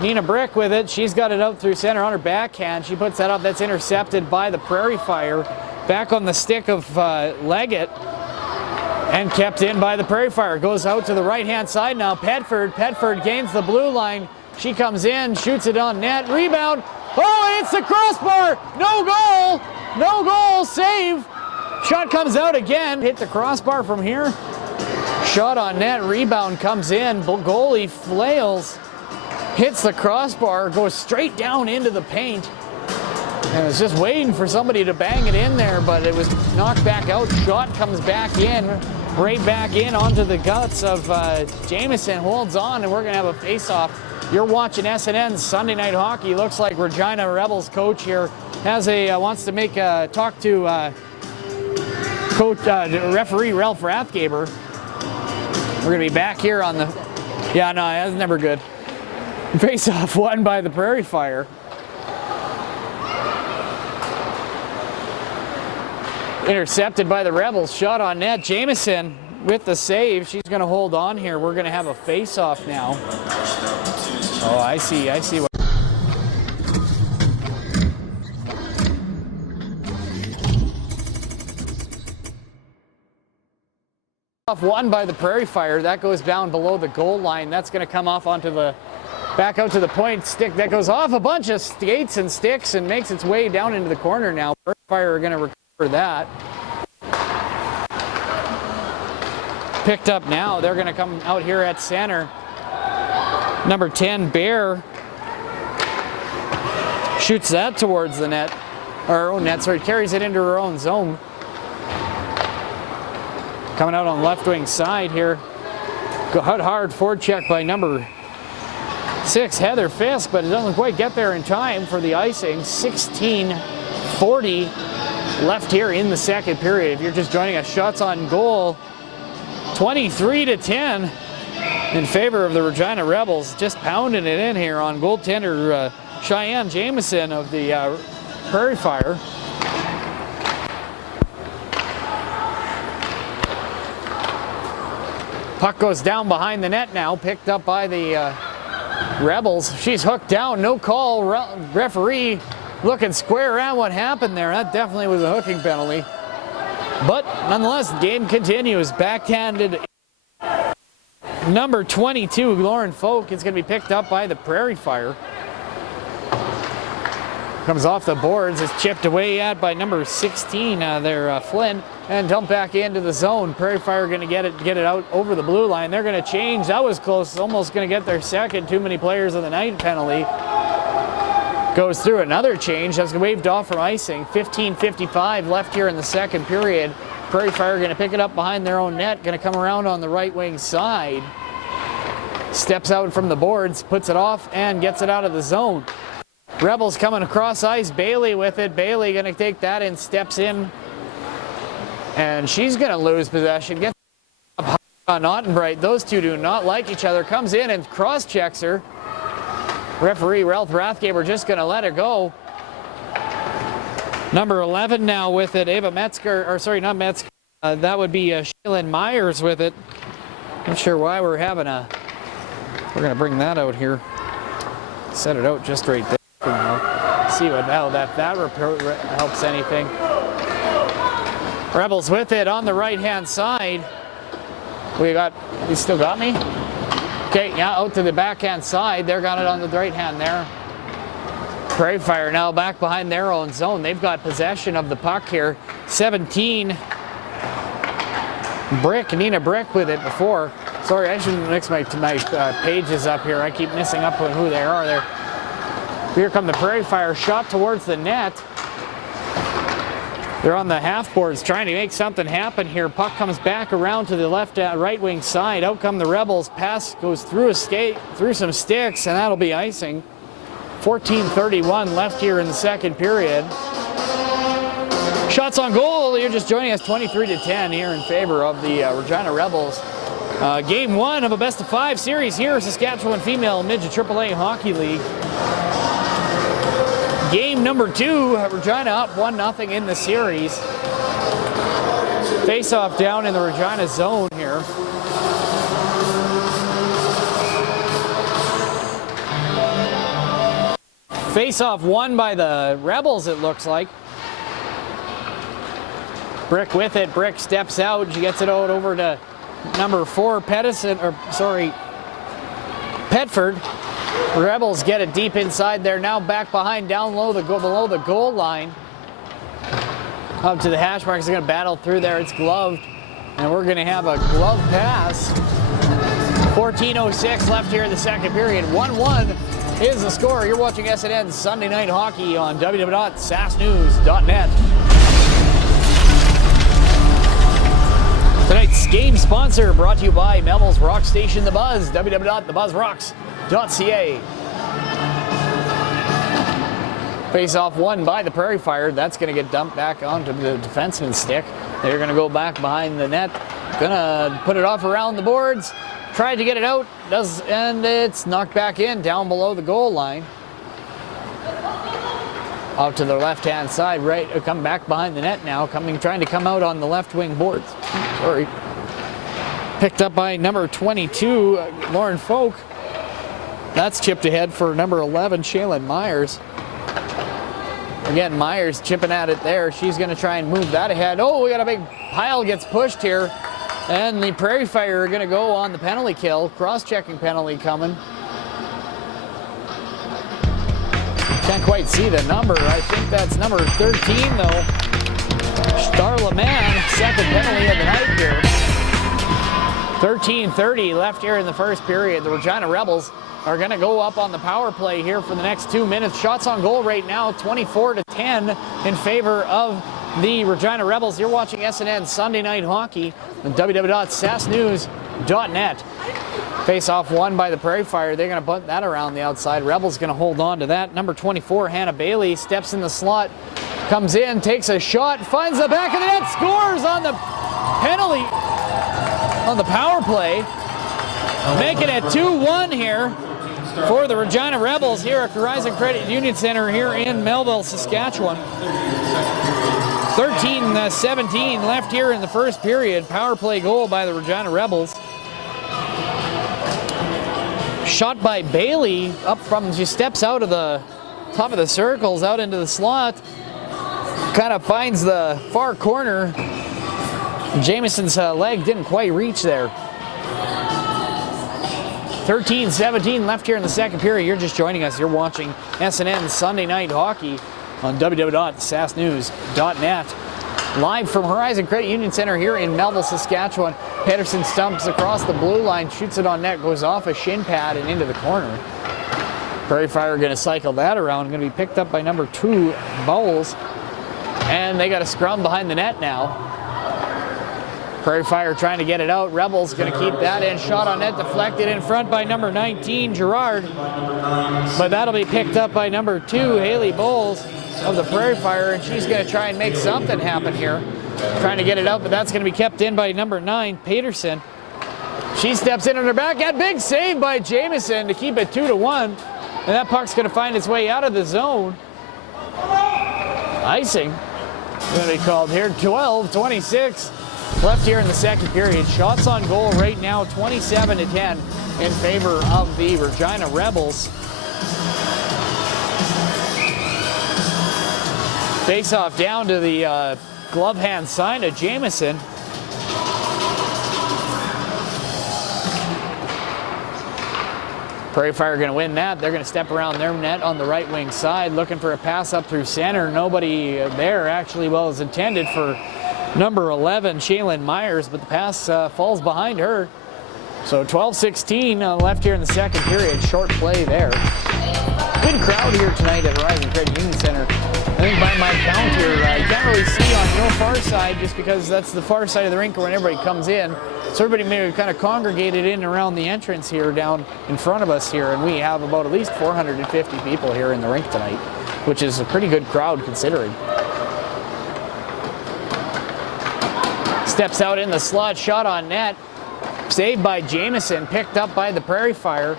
Nina Brick with it. She's got it out through center on her backhand. She puts that up. That's intercepted by the Prairie Fire. Back on the stick of Leggett. And kept in by the Prairie Fire. Goes out to the right-hand side now. Petford. Petford gains the blue line. She comes in, shoots it on net. Rebound. Oh, and it's the crossbar. No goal. No goal. Save. Shot comes out again. Hit the crossbar from here. Shot on net. Rebound comes in. Goalie flails. Hits the crossbar. Goes straight down into the paint. And it's just waiting for somebody to bang it in there, but it was knocked back out. Shot comes back in. Right back in onto the guts of Jameson. Holds on, and we're going to have a face-off. You're watching SNN Sunday Night Hockey. Looks like Regina Rebels coach here has wants to make a talk to referee Ralph Rathgaber. We're going to be back here on the... Yeah, no, that's never good. Face-off won by the Prairie Fire. Intercepted by the Rebels. Shot on net. Jameson with the save. She's going to hold on here. We're going to have a face-off now. Oh, I see what. Won by the Prairie Fire. That goes down below the goal line. That's going to come off onto the back out to the point stick. That goes off a bunch of skates and sticks and makes its way down into the corner now. Prairie Fire are going to recover that. Picked up now. They're going to come out here at center. Number 10, Bear, shoots that towards the net, or her own net, sorry, carries it into her own zone. Coming out on the left wing side here. Good hard forecheck by number 6, Heather Fisk, but it doesn't quite get there in time for the icing. 16:40 left here in the second period. If you're just joining us, shots on goal, 23-10 in favor of the Regina Rebels. Just pounding it in here on goaltender Cheyenne Jameson of the Prairie Fire. Puck goes down behind the net now, picked up by the Rebels. She's hooked down, no call. Referee looking square at what happened there. That definitely was a hooking penalty. But nonetheless, the game continues. Backhanded number 22, Lauren Folk, is going to be picked up by the Prairie Fire. Comes off the boards, is chipped away at by number 16, Flynn, and dumped back into the zone. Prairie Fire going to get it out over the blue line. They're going to change. That was close, almost going to get their second too many players of the night penalty. Goes through another change. That's waved off from icing. 15:55 left here in the second period. Prairie Fire going to pick it up behind their own net. Going to come around on the right wing side. Steps out from the boards, puts it off, and gets it out of the zone. Rebels coming across ice. Bailey with it. Bailey going to take that and steps in. And she's going to lose possession. Gets up on Ottenbright. Those two do not like each other. Comes in and cross-checks her. Referee Ralph Rathgaber just going to let her go. Number 11 now with it. Ava Metzger, or sorry, not Metzger. That would be Shaylin Myers with it. Not sure why we're having a... We're going to bring that out here. Set it out just right there. see how that helps anything. Rebels with it on the right-hand side. You still got me? Okay, yeah, out to the backhand side. They're got it on the right hand there. Prairie Fire now back behind their own zone. They've got possession of the puck here. 17. Nina Brick with it before. Sorry, I shouldn't mix my pages up here. I keep messing up on who they are there. Here come the Prairie Fire, shot towards the net. They're on the half boards trying to make something happen here. Puck comes back around to the right wing side. Out come the Rebels. Pass goes through some sticks, and that'll be icing. 14:31 left here in the second period. Shots on goal. You're just joining us 23-10 here in favor of the Regina Rebels. Game 1 of a best-of-5 series here, Saskatchewan Female Midget AAA Hockey League. Game number 2, Regina up 1-0 in the series. Face-off down in the Regina zone here. Face-off won by the Rebels, it looks like. Brick with it. Brick steps out. She gets it out over to number 4, Petford. Rebels get it deep inside there. Now back behind, down low, below the goal line. Up to the hash mark. Is going to battle through there. It's gloved. And we're going to have a glove pass. 14:06 left here in the second period. 1-1 is the score. You're watching SNN Sunday Night Hockey on www.sasknews.net. Tonight's game sponsor brought to you by Melville's Rock Station The Buzz, www.thebuzzrocks.ca. Face-off won by the Prairie Fire. That's going to get dumped back onto the defenseman's stick. They're going to go back behind the net. Going to put it off around the boards. Tried to get it out, and it's knocked back in down below the goal line. Out to the left-hand side, come back behind the net now, trying to come out on the left wing boards. Sorry. Picked up by number 22, Lauren Folk. That's chipped ahead for number 11, Shaylin Myers. Again, Myers chipping at it there. She's going to try and move that ahead. Oh, we got a big pile gets pushed here. And the Prairie Fire are going to go on the penalty kill. Cross-checking penalty coming. Can't quite see the number. I think that's number 13, though. Starla Mann, second penalty of the night here. 13:30 left here in the first period. The Regina Rebels are going to go up on the power play here for the next 2 minutes. Shots on goal right now, 24-10 in favor of the Regina Rebels. You're watching SNN Sunday Night Hockey on www.sasknews.net. Face-off won by the Prairie Fire. They're going to bunt that around the outside. Rebels going to hold on to that. Number 24, Hannah Bailey, steps in the slot, comes in, takes a shot, finds the back of the net, scores on the penalty, on the power play. Making it 2-1 here for the Regina Rebels here at Horizon Credit Union Center here in Melville, Saskatchewan. 13-17 left here in the first period. Power play goal by the Regina Rebels. Shot by Bailey she steps out of the top of the circles, out into the slot. Kind of finds the far corner. Jameson's leg didn't quite reach there. 13-17 left here in the second period. You're just joining us. You're watching SNN Sunday Night Hockey on www.sasknews.net. Live from Horizon Credit Union Center here in Melville, Saskatchewan. Pedersen stumps across the blue line, shoots it on net, goes off a shin pad and into the corner. Prairie Fire going to cycle that around. Going to be picked up by number 2, Bowles. And they got a scrum behind the net now. Prairie Fire trying to get it out. Rebels going to keep that in. Shot on net, deflected in front by number 19, Gerard. But that'll be picked up by number 2, Haley Bowles of the Prairie Fire, and she's going to try and make something happen here. Trying to get it out, but that's going to be kept in by number 9, Peterson. She steps in on her back, and big save by Jameson to keep it 2-1. And that puck's going to find its way out of the zone. Icing going to be called here. 12-26 left here in the second period. Shots on goal right now, 27-10 in favor of the Regina Rebels. Face off down to the glove hand side of Jamison. Prairie Fire going to win that. They're going to step around their net on the right wing side, looking for a pass up through center. Nobody there actually was intended for number 11, Shaylin Myers, but the pass falls behind her. So 12-16 left here in the second period. Short play there. Good crowd here tonight at Rising Credit Union Center. I think by my count here, you can't really see on your far side just because that's the far side of the rink when everybody comes in. So everybody may have kind of congregated in around the entrance here down in front of us here, and we have about at least 450 people here in the rink tonight, which is a pretty good crowd considering. Steps out in the slot, shot on net, saved by Jamison, picked up by the Prairie Fire.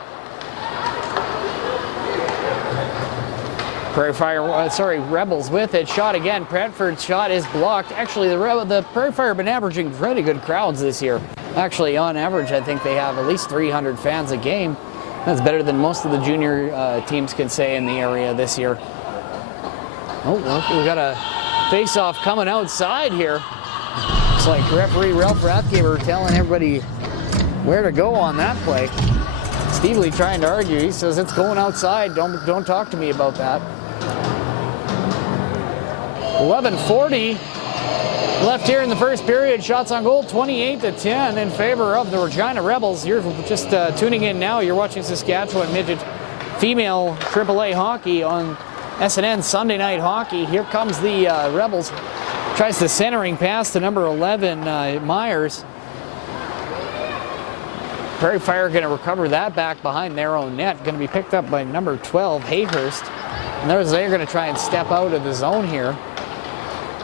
Rebels with it. Shot again. Brentford's shot is blocked. Actually, the Prairie Fire have been averaging really good crowds this year. Actually, on average, I think they have at least 300 fans a game. That's better than most of the junior teams can say in the area this year. Oh, well, we got a face-off coming outside here. It's like referee Ralph Rathgaber telling everybody where to go on that play. Steve Lee trying to argue. He says it's going outside. Don't talk to me about that. 11:40 left here in the first period. Shots on goal 28-10 in favor of the Regina Rebels. You're just tuning in now. You're watching Saskatchewan Midget Female AAA Hockey on SNN Sunday Night Hockey. Here comes the Rebels. Tries the centering pass to number 11, Myers. Prairie Fire going to recover that back behind their own net. Going to be picked up by number 12, Hayhurst. And they're going to try and step out of the zone here.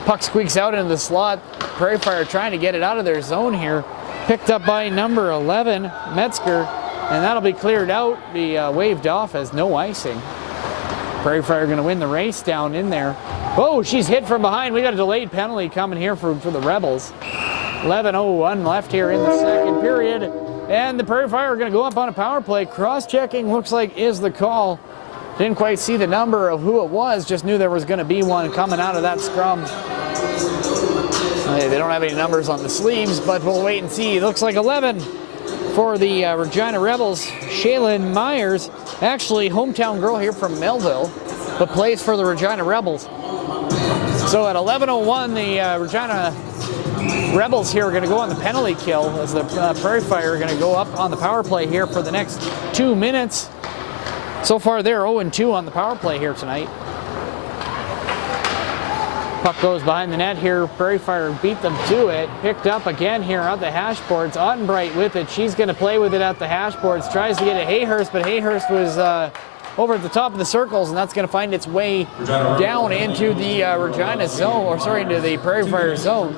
Puck squeaks out into the slot. Prairie Fire trying to get it out of their zone here. Picked up by number 11, Metzger. And that'll be cleared out, be waved off as no icing. Prairie Fire going to win the race down in there. Oh, she's hit from behind. We got a delayed penalty coming here for the Rebels. 11:01 left here in the second period. And the Prairie Fire are going to go up on a power play. Cross-checking looks like is the call. Didn't quite see the number of who it was, just knew there was going to be one coming out of that scrum. They don't have any numbers on the sleeves, but we'll wait and see. It looks like 11 for the Regina Rebels. Shaylin Myers, actually hometown girl here from Melville, but plays for the Regina Rebels. So at 11:01, the Regina Rebels here are going to go on the penalty kill as the Prairie Fire are going to go up on the power play here for the next 2 minutes. So far, they're 0-2 on the power play here tonight. Puck goes behind the net here. Prairie Fire beat them to it. Picked up again here at the hash boards. Ottenbright with it. She's going to play with it at the hash boards. Tries to get it Hayhurst, but Hayhurst was over at the top of the circles, and that's going to find its way down into the Regina zone, or sorry, into the Prairie Fire zone.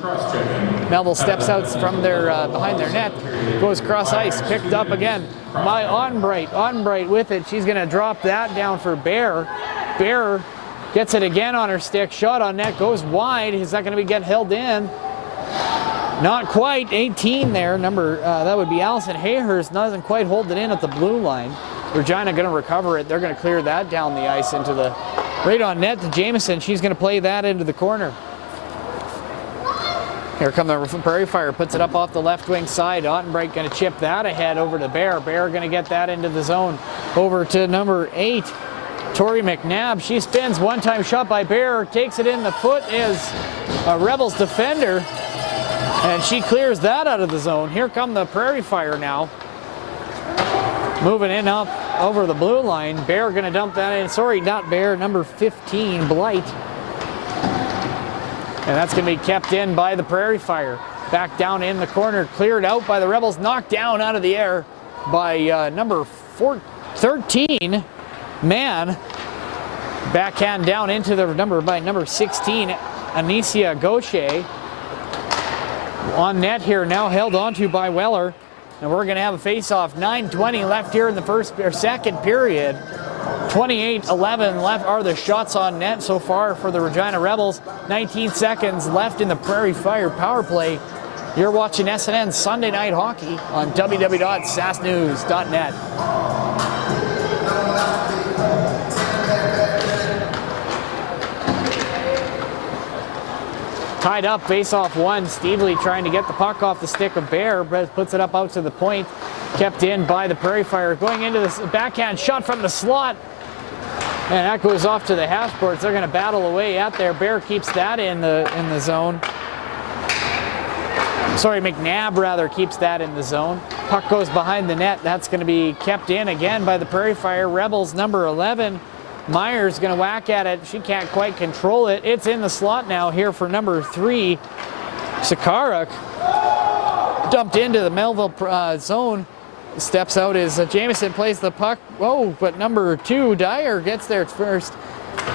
Melville steps out from their behind their net, goes cross ice, picked up again by Ottenbright. Ottenbright with it. She's going to drop that down for Bear. Bear gets it again on her stick. Shot on net, goes wide. Is that going to get held in? Not quite. 18 there. That would be Allison Hayhurst. Doesn't quite hold it in at the blue line. Regina going to recover it. They're going to clear that down the ice into the right on net to Jamison. She's going to play that into the corner. Here come the Prairie Fire. Puts it up off the left wing side. Ottenbright going to chip that ahead over to Bear. Bear going to get that into the zone. Over to number 8, Tori McNabb. She spins. One-time shot by Bear. Takes it in. The foot is a Rebels defender. And she clears that out of the zone. Here come the Prairie Fire now. Moving in up over the blue line. Bear going to dump that in. Sorry, not Bear. Number 15, Blight. And that's going to be kept in by the Prairie Fire. Back down in the corner. Cleared out by the Rebels. Knocked down out of the air by number 13, Mann. Backhand down into the number 16, Anicia Gaucher. On net here, now held onto by Weller. And we're going to have a face-off. 9:20 left here in the second period. 28-11 left are the shots on net so far for the Regina Rebels. 19 seconds left in the Prairie Fire power play. You're watching SNN Sunday Night Hockey on www.sassnews.net. Tied up, face-off one. Stevely trying to get the puck off the stick of Bear. Puts it up out to the point. Kept in by the Prairie Fire. Going into this backhand shot from the slot. And that goes off to the half boards. They're going to battle away out there. Bear keeps that in the zone. Sorry, McNabb rather keeps that in the zone. Puck goes behind the net. That's going to be kept in again by the Prairie Fire. Rebels number 11. Myers going to whack at it. She can't quite control it. It's in the slot now here for number 3. Sakaruk dumped into the Melville zone. Steps out as Jamieson plays the puck. Whoa, but number 2, Dyer, gets there first.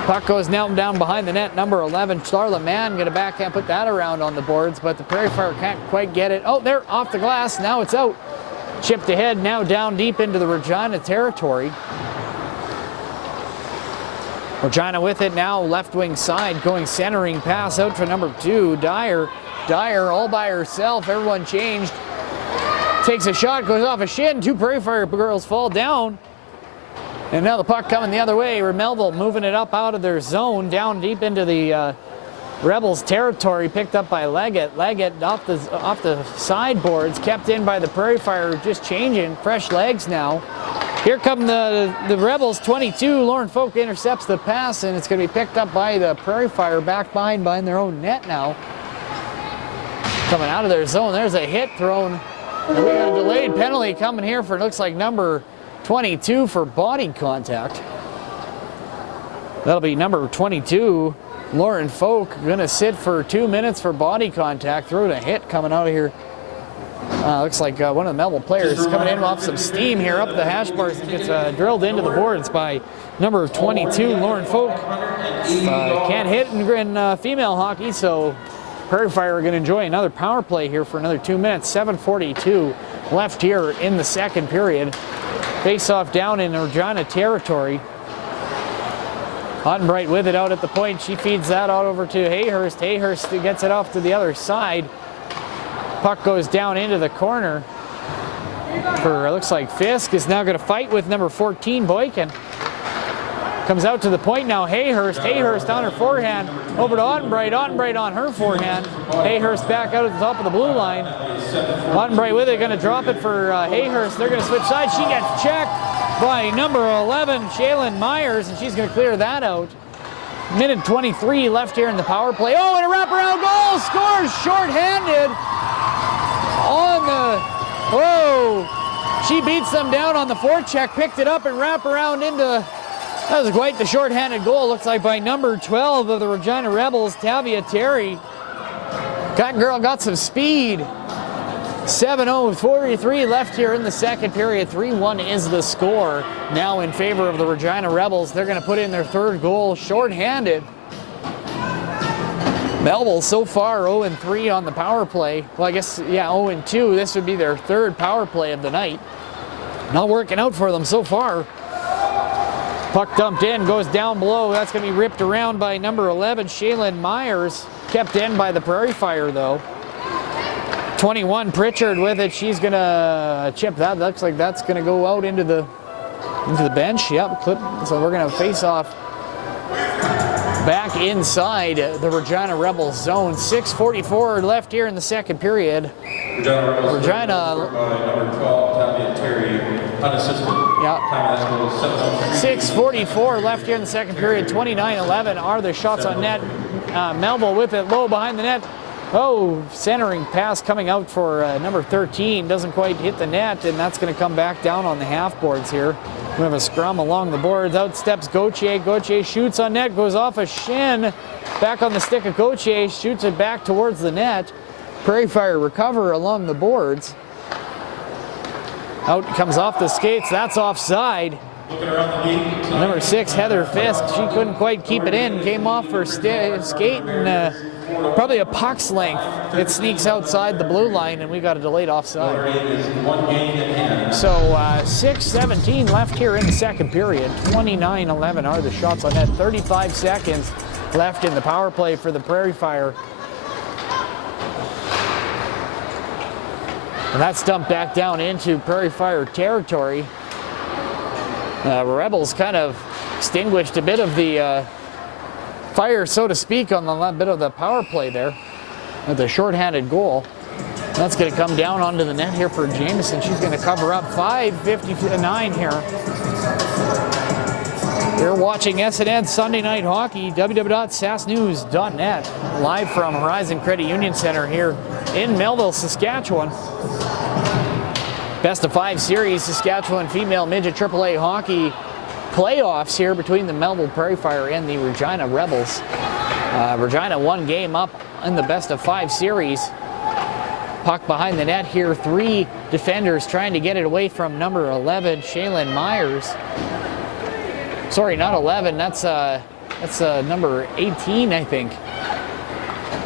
Puck goes now down behind the net. Number 11, Charlotte Mann, going to backhand put that around on the boards, but the Prairie Fire can't quite get it. Oh, they're off the glass. Now it's out. Chipped ahead, now down deep into the Regina territory. Regina with it now, left wing side, going centering pass out for number 2, Dyer. Dyer all by herself. Everyone changed. Takes a shot, goes off a shin. 2 Prairie Fire girls fall down. And now the puck coming the other way. Melville moving it up out of their zone, down deep into the Rebels territory, picked up by Leggett. Leggett off the sideboards, kept in by the Prairie Fire, just changing, fresh legs now. Here come the Rebels, 22. Lauren Folk intercepts the pass, and it's going to be picked up by the Prairie Fire, back behind their own net now. Coming out of their zone, there's a hit thrown. And we got a delayed penalty coming here for, it looks like, number 22 for body contact. That'll be number 22, Lauren Folk, going to sit for 2 minutes for body contact. Throwing a hit coming out of here. Looks like one of the Melville players coming in off some steam here up the hash bars and gets drilled into the boards by number 22, Lauren Folk. Can't hit in female hockey, so Prairie Fire are going to enjoy another power play here for another 2 minutes. 7:42 left here in the second period. Face-off down in Regina territory. Ottenbright with it out at the point. She feeds that out over to Hayhurst. Hayhurst gets it off to the other side. Puck goes down into the corner. For, it looks like Fisk is now going to fight with number 14, Boykin. Comes out to the point now, Hayhurst. Hayhurst on her forehand. Over to Ottenbright. Ottenbright on her forehand. Hayhurst back out at the top of the blue line. Ottenbright with it, going to drop it for Hayhurst. They're going to switch sides. She gets checked by number 11, Shaylin Myers, and she's going to clear that out. Minute 23 left here in the power play. Oh, and a wraparound goal! Scores shorthanded on the... Whoa! She beats them down on the forecheck, picked it up and wrap around into... That was quite the shorthanded goal, looks like, by number 12 of the Regina Rebels, Tavia Terry. That girl got some speed. 7:43 left here in the second period. 3-1 is the score. Now in favor of the Regina Rebels. They're going to put in their third goal shorthanded. Melville so far 0-3 on the power play. Well, I guess, yeah, 0-2. This would be their third power play of the night. Not working out for them so far. Puck dumped in, goes down below. That's going to be ripped around by number 11, Shaylin Myers. Kept in by the Prairie Fire, though. 21, Pritchard with it. She's going to chip that. Looks like that's going to go out into the bench. Yep, clip. So we're going to face off back inside the Regina Rebels zone. 6:44 left here in the second period. Regina. Number 12, Tavia Terry, unassisted. Yep. 6:44 left here in the second period. 29-11 are the shots on net. Melville with it low behind the net. Oh, centering pass coming out for number 13. Doesn't quite hit the net, and that's going to come back down on the half boards here. We have a scrum along the boards. Out steps Gauthier. Gauthier shoots on net, goes off a shin. Back on the stick of Gauthier, shoots it back towards the net. Prairie Fire recover along the boards. Out comes off the skates. That's offside. Number 6, Heather Fisk. She couldn't quite keep it in. Came off her skate and probably a puck's length. It sneaks outside the blue line, and we got a delayed offside. So 6:17 left here in the second period. 29-11 are the shots on net. 35 seconds left in the power play for the Prairie Fire. And that's dumped back down into Prairie Fire territory. Rebels kind of extinguished a bit of the fire, so to speak, on the bit of the power play there. with a shorthanded goal. That's going to come down onto the net here for Jameson. She's going to cover up. 5:59 here. You're watching SNN Sunday Night Hockey, www.sasknews.net, live from Horizon Credit Union Center here in Melville, Saskatchewan. Best of 5 series, Saskatchewan female midget AAA hockey playoffs here between the Melville Prairie Fire and the Regina Rebels. Regina 1 game up in the best of 5 series. Puck behind the net here. 3 defenders trying to get it away from number 11, Shaylin Myers. Sorry, not 11. That's number 18, I think.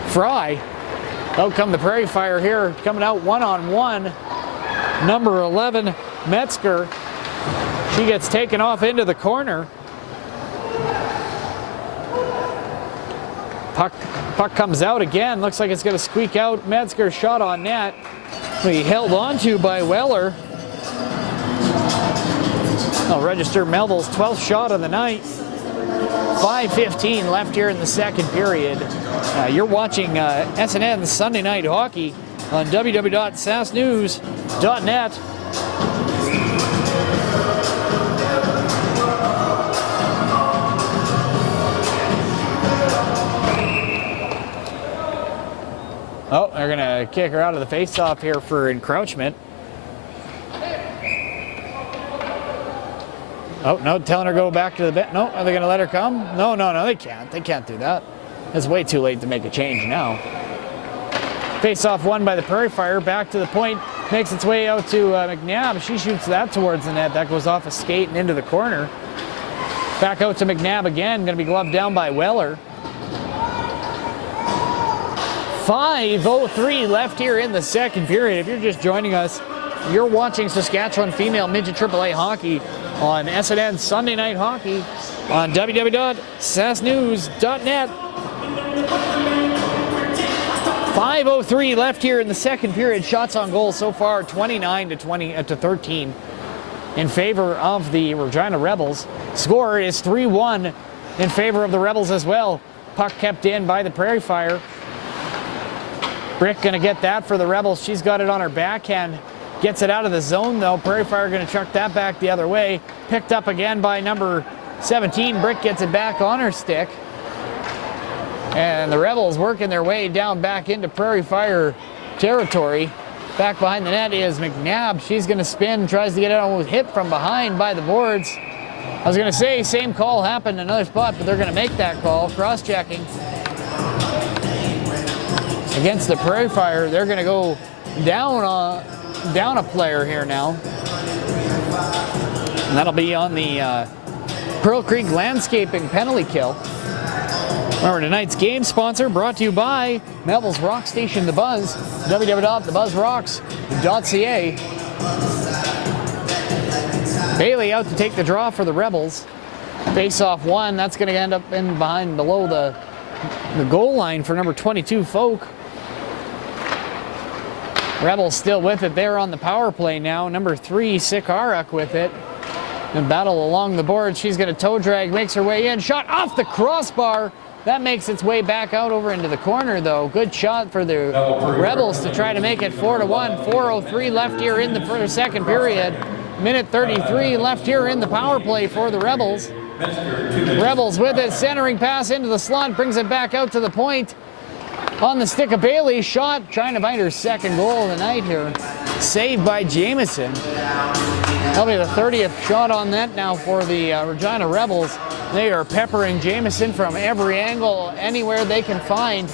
Fry. Out come the Prairie Fire here, coming out one-on-one. Number 11, Metzger. She gets taken off into the corner. Puck comes out again. Looks like it's going to squeak out. Metzger shot on net. He held on to by Weller. I'll register Melville's 12th shot of the night. 5:15 left here in the second period. You're watching SNN Sunday Night Hockey on www.sasknews.net. Oh, they're going to kick her out of the faceoff here for encroachment. Oh, no, telling her to go back to the bench. No, are they going to let her come? No, they can't. They can't do that. It's way too late to make a change now. Face-off won by the Prairie Fire. Back to the point. Makes its way out to McNabb. She shoots that towards the net. That goes off a skate and into the corner. Back out to McNabb again. Going to be gloved down by Weller. 5:03 left here in the second period. If you're just joining us, you're watching Saskatchewan female midget AAA hockey on SNN Sunday Night Hockey on www.sasknews.net. 5:03 left here in the second period. Shots on goal so far 29 to 13 in favor of the Regina Rebels. Score is 3-1 in favor of the Rebels as well. Puck kept in by the Prairie Fire. Brick going to get that for the Rebels. She's got it on her backhand. Gets it out of the zone, though. Prairie Fire going to chuck that back the other way. Picked up again by number 17. Brick gets it back on her stick. And the Rebels working their way down back into Prairie Fire territory. Back behind the net is McNabb. She's going to spin, tries to get it almost hit from behind by the boards. I was going to say same call happened in another spot, but they're going to make that call. Cross-checking against the Prairie Fire. They're going to go down a player here now. And that'll be on the Pearl Creek Landscaping penalty kill. Remember, tonight's game sponsor brought to you by Melville's Rock Station The Buzz, www.thebuzzrocks.ca. Bailey out to take the draw for the Rebels. Face-off one, that's going to end up in below the goal line for number 22, Folk. Rebels still with it. They're on the power play now. Number 3, Sikarak with it. And battle along the board. She's going to toe drag, makes her way in. Shot off the crossbar. That makes its way back out over into the corner, though. Good shot for the Rebels to try to make it 4-1. 4:03 left here in the second period. Minute 33 left here in the power play for the Rebels. Rebels with it. Centering pass into the slot. Brings it back out to the point. On the stick of Bailey. Shot. Trying to find her second goal of the night here. Saved by Jameson. That'll be the 30th shot on net now for the Regina Rebels. They are peppering Jameson from every angle, anywhere they can find.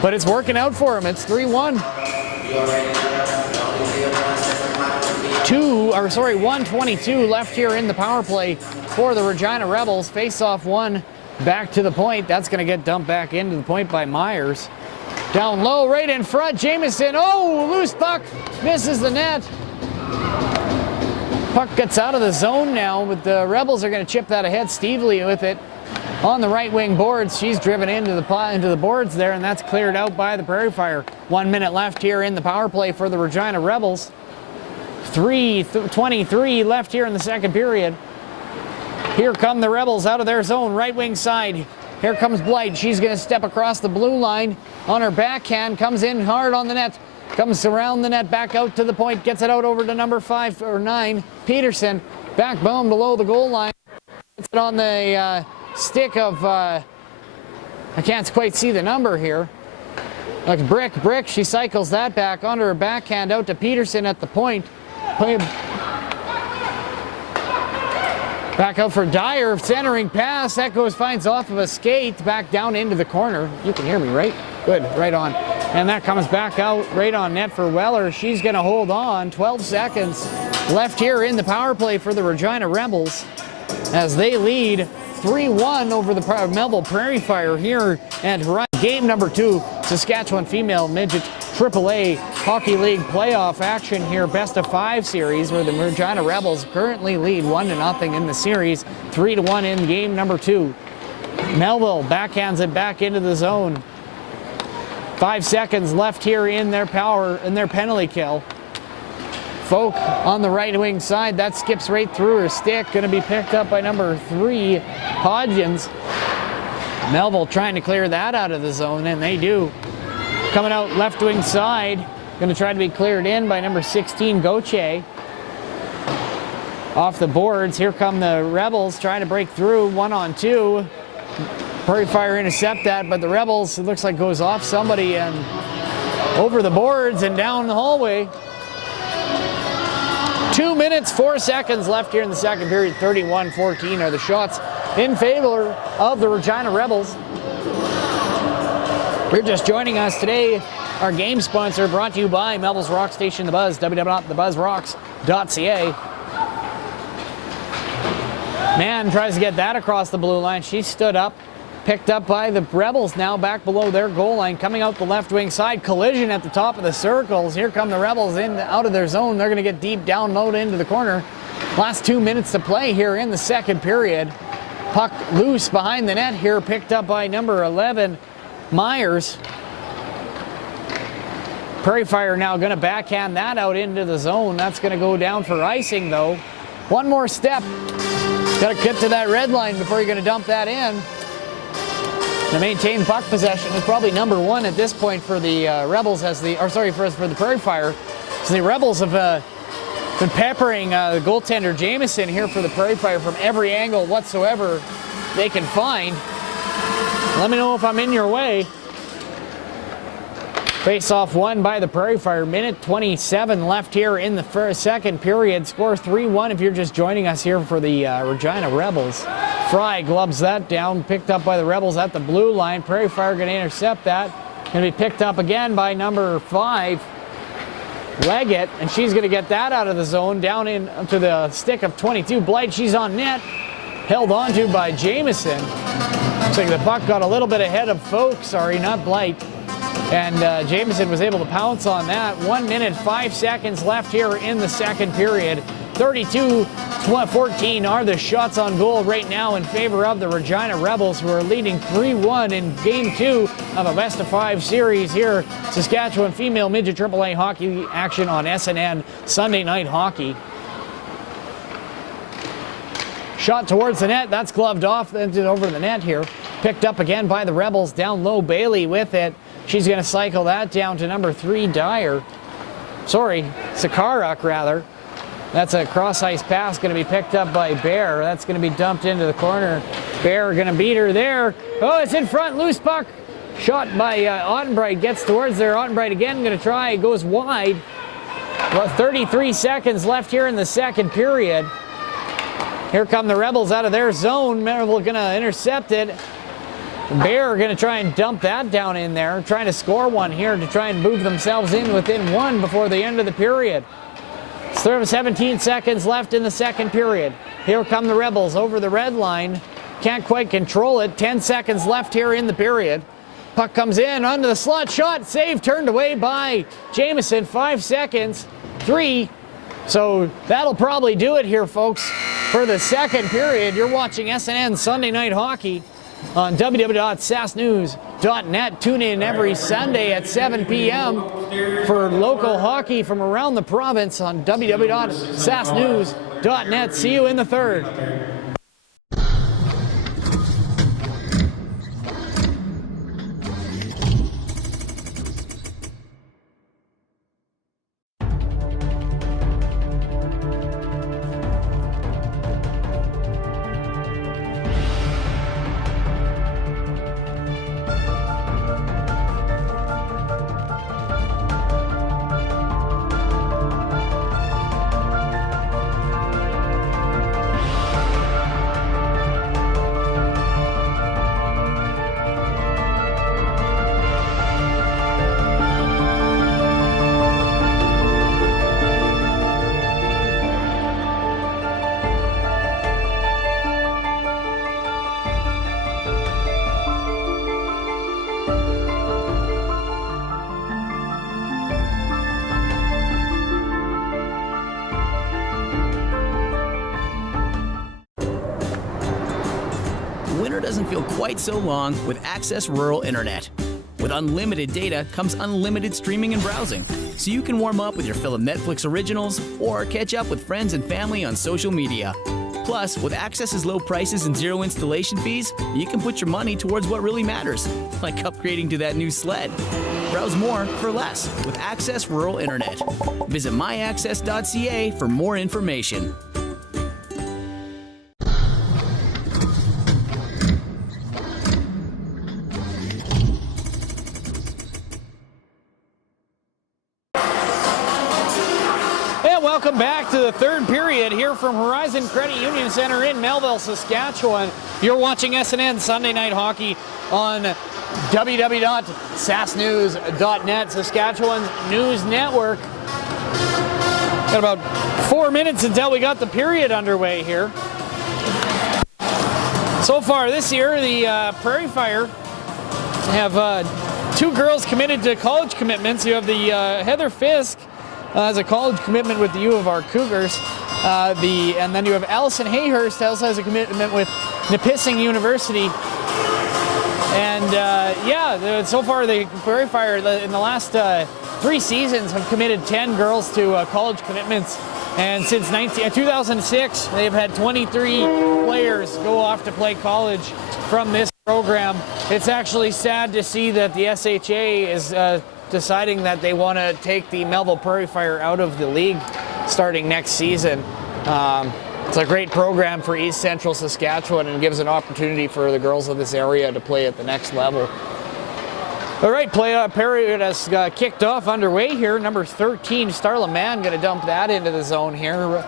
But it's working out for them. It's 3-1. 1:22 left here in the power play for the Regina Rebels. Face-off one back to the point. That's going to get dumped back into the point by Myers. Down low, right in front, Jameson. Oh, loose puck, misses the net. Puck gets out of the zone now, but the Rebels are going to chip that ahead. Stevely with it on the right wing boards. She's driven into the boards there, and that's cleared out by the Prairie Fire. 1 minute left here in the power play for the Regina Rebels. 3:23 left here in the second period. Here come the Rebels out of their zone, right wing side. Here comes Blight. She's going to step across the blue line on her backhand, comes in hard on the net, comes around the net, back out to the point, gets it out over to number 5 or 9, Peterson. Backbone below the goal line. Gets it on the stick of, I can't quite see the number here. Like Brick. She cycles that back onto her backhand out to Peterson at the point. Back out for Dyer, centering pass. That finds off of a skate, back down into the corner. You can hear me, right? Good, right on. And that comes back out right on net for Weller. She's going to hold on. 12 seconds left here in the power play for the Regina Rebels as they lead 3-1 over the Melville Prairie Fire here at Horizon. Game number 2, Saskatchewan Female Midget AAA Hockey League playoff action here, best of 5 series, where the Regina Rebels currently lead 1-0 in the series, 3-1 in game number 2. Melville backhands it back into the zone. 5 seconds left here in their penalty kill. Folk on the right wing side, that skips right through her stick, going to be picked up by number 3, Hodgins. Melville trying to clear that out of the zone, and they do. Coming out left wing side, going to try to be cleared in by number 16, Gauthier. Off the boards, here come the Rebels trying to break through, 1-on-2. Prairie Fire intercept that, but the Rebels, it looks like goes off somebody and over the boards and down the hallway. 2 minutes, 4 seconds left here in the second period. 31-14 are the shots in favor of the Regina Rebels. If you're just joining us today, our game sponsor brought to you by Melville's Rock Station, The Buzz, www.thebuzzrocks.ca. Mann tries to get that across the blue line. She stood up, picked up by the Rebels now back below their goal line. Coming out the left wing side, collision at the top of the circles. Here come the Rebels in out of their zone. They're going to get deep down low into the corner. Last 2 minutes to play here in the second period. Puck loose behind the net here, picked up by number 11, Myers. Prairie Fire now going to backhand that out into the zone. That's going to go down for icing though. One more step. Got to get to that red line before you're going to dump that in. To maintain puck possession is probably number 1 at this point for the Rebels, for the Prairie Fire. So the Rebels have been peppering the goaltender Jamieson here for the Prairie Fire from every angle whatsoever they can find. Let me know if I'm in your way. Face-off won by the Prairie Fire. Minute 27 left here in the second period. Score 3-1 if you're just joining us here for the Regina Rebels. Fry gloves that down, picked up by the Rebels at the blue line. Prairie Fire going to intercept that. Going to be picked up again by number 5, Leggett, and she's going to get that out of the zone down into the stick of 22. Blight, she's on net. Held onto by Jamieson. Looks like the puck got a little bit ahead of Folk, not Blight. And Jamieson was able to pounce on that. 1 minute, 5 seconds left here in the second period. 32-14 are the shots on goal right now in favor of the Regina Rebels, who are leading 3-1 in Game 2 of a best-of-5 series here. Saskatchewan Female Midget AAA Hockey action on SNN Sunday Night Hockey. Shot towards the net. That's gloved off, then over the net here. Picked up again by the Rebels. Down low, Bailey with it. She's going to cycle that down to number 3, Dyer. Sakaruk, rather. That's a cross-ice pass going to be picked up by Bear. That's going to be dumped into the corner. Bear going to beat her there. Oh, it's in front. Loose puck. Shot by Ottenbright. Gets towards there. Ottenbright again going to try. Goes wide. Well, 33 seconds left here in the second period. Here come the Rebels out of their zone. Melville going to intercept it. Bear going to try and dump that down in there. Trying to score one here to try and move themselves in within 1 before the end of the period. 17 seconds left in the second period. Here come the Rebels over the red line. Can't quite control it. 10 seconds left here in the period. Puck comes in onto the slot. Shot, save, turned away by Jamieson. 5 seconds. 3. So that'll probably do it here, folks, for the second period. You're watching SNN Sunday Night Hockey on www.sasnews.net. Tune in every Sunday at 7 p.m. for local hockey from around the province on www.sasnews.net. See you in the third. winter doesn't feel quite so long with Access Rural Internet. With unlimited data comes unlimited streaming and browsing, so you can warm up with your fill of Netflix originals or catch up with friends and family on social media. Plus, with Access's low prices and zero installation fees, you can put your money towards what really matters, like upgrading to that new sled. Browse more for less with Access Rural Internet. Visit myaccess.ca for more information. Welcome back to the third period here from Horizon Credit Union Center in Melville, Saskatchewan. You're watching SNN Sunday Night Hockey on www.sasnews.net, Saskatchewan's news network. Got about 4 minutes until we got the period underway here. So far this year, the Prairie Fire have two girls committed to college commitments. You have the Heather Fisk has a college commitment with the U of R Cougars. And then you have Allison Hayhurst, who also has a commitment with Nipissing University. And so far the Prairie Fire in the last 3 seasons have committed 10 girls to college commitments. And since 2006, they've had 23 players go off to play college from this program. It's actually sad to see that the SHA is deciding that they want to take the Melville Prairie Fire out of the league starting next season. It's a great program for East Central Saskatchewan and gives an opportunity for the girls of this area to play at the next level. All right, period has kicked off underway here. Number 13, Starla Mann, going to dump that into the zone here.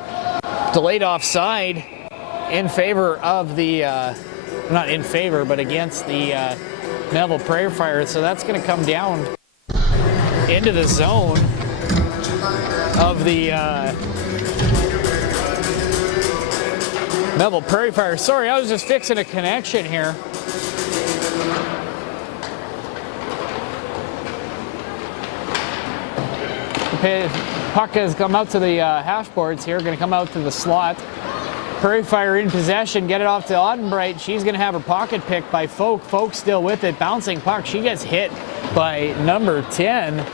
Delayed offside in favor of the, not in favor, but against the Melville Prairie Fire. So that's going to come down into the zone of the Melville Prairie Fire. Sorry, I was just fixing a connection here. The puck has come out to the hash boards here, going to come out to the slot. Prairie Fire in possession, get it off to Ottenbright. She's going to have her pocket picked by Folk. Folk still with it, bouncing puck. She gets hit by number 10,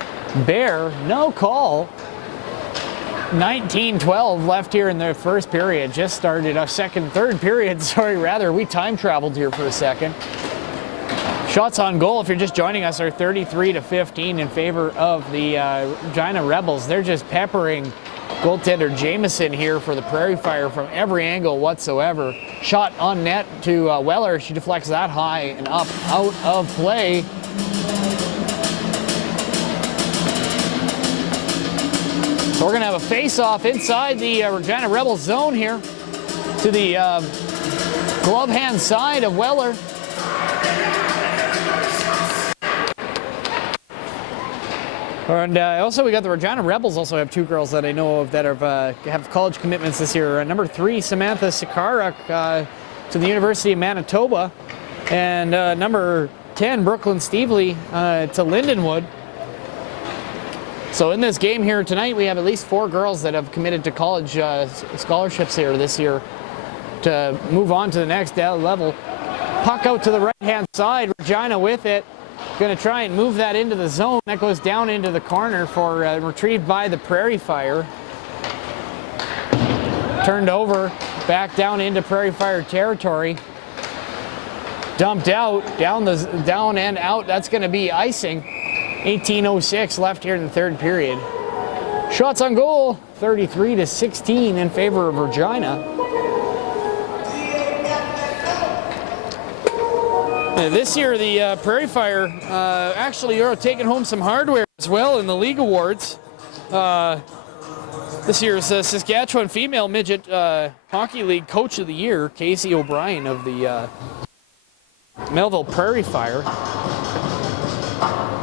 Bear. No call. 19-12 left here in the first period. Just started a third period, sorry, rather. We time traveled here for a second. Shots on goal, if you're just joining us, are 33-15 in favor of the Regina Rebels. They're just peppering goaltender Jameson here for the Prairie Fire from every angle whatsoever. Shot on net to Weller. She deflects that high and up, out of play. So we're going to have a face-off inside the Regina Rebels zone here to the glove hand side of Weller. And also we got the Regina Rebels also have two girls that I know of that have college commitments this year. Number 3, Samantha Sakarak to the University of Manitoba. And number 10, Brooklyn Stevely to Lindenwood. So in this game here tonight, we have at least 4 girls that have committed to college scholarships here this year to move on to the next level. Puck out to the right-hand side, Regina with it. Going to try and move that into the zone. That goes down into the corner for retrieved by the Prairie Fire. Turned over, back down into Prairie Fire territory. Dumped out, down and out. That's going to be icing. 18:06 left here in the third period. Shots on goal, 33-16 in favor of Regina. This year, the Prairie Fire actually are taking home some hardware as well in the league awards. This year's Saskatchewan Female Midget Hockey League Coach of the Year, Casey O'Brien of the Melville Prairie Fire.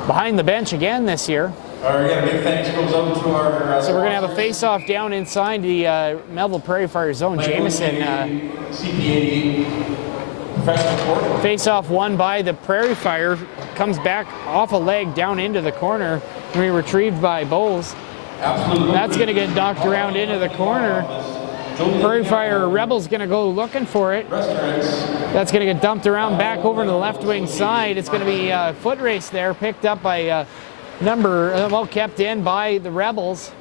Behind the bench again this year. Big thanks goes out to our... So we're going to have a face-off down inside the Melville Prairie Fire zone. Jameson... CPA Face-off won by the Prairie Fire. Comes back off a leg down into the corner. Retrieved by Bowles. Absolutely. That's going to get knocked around into the corner. Prairie Fire Rebels going to go looking for it. That's going to get dumped around back over to the left wing side. It's going to be a foot race there, picked up by kept in by the Rebels.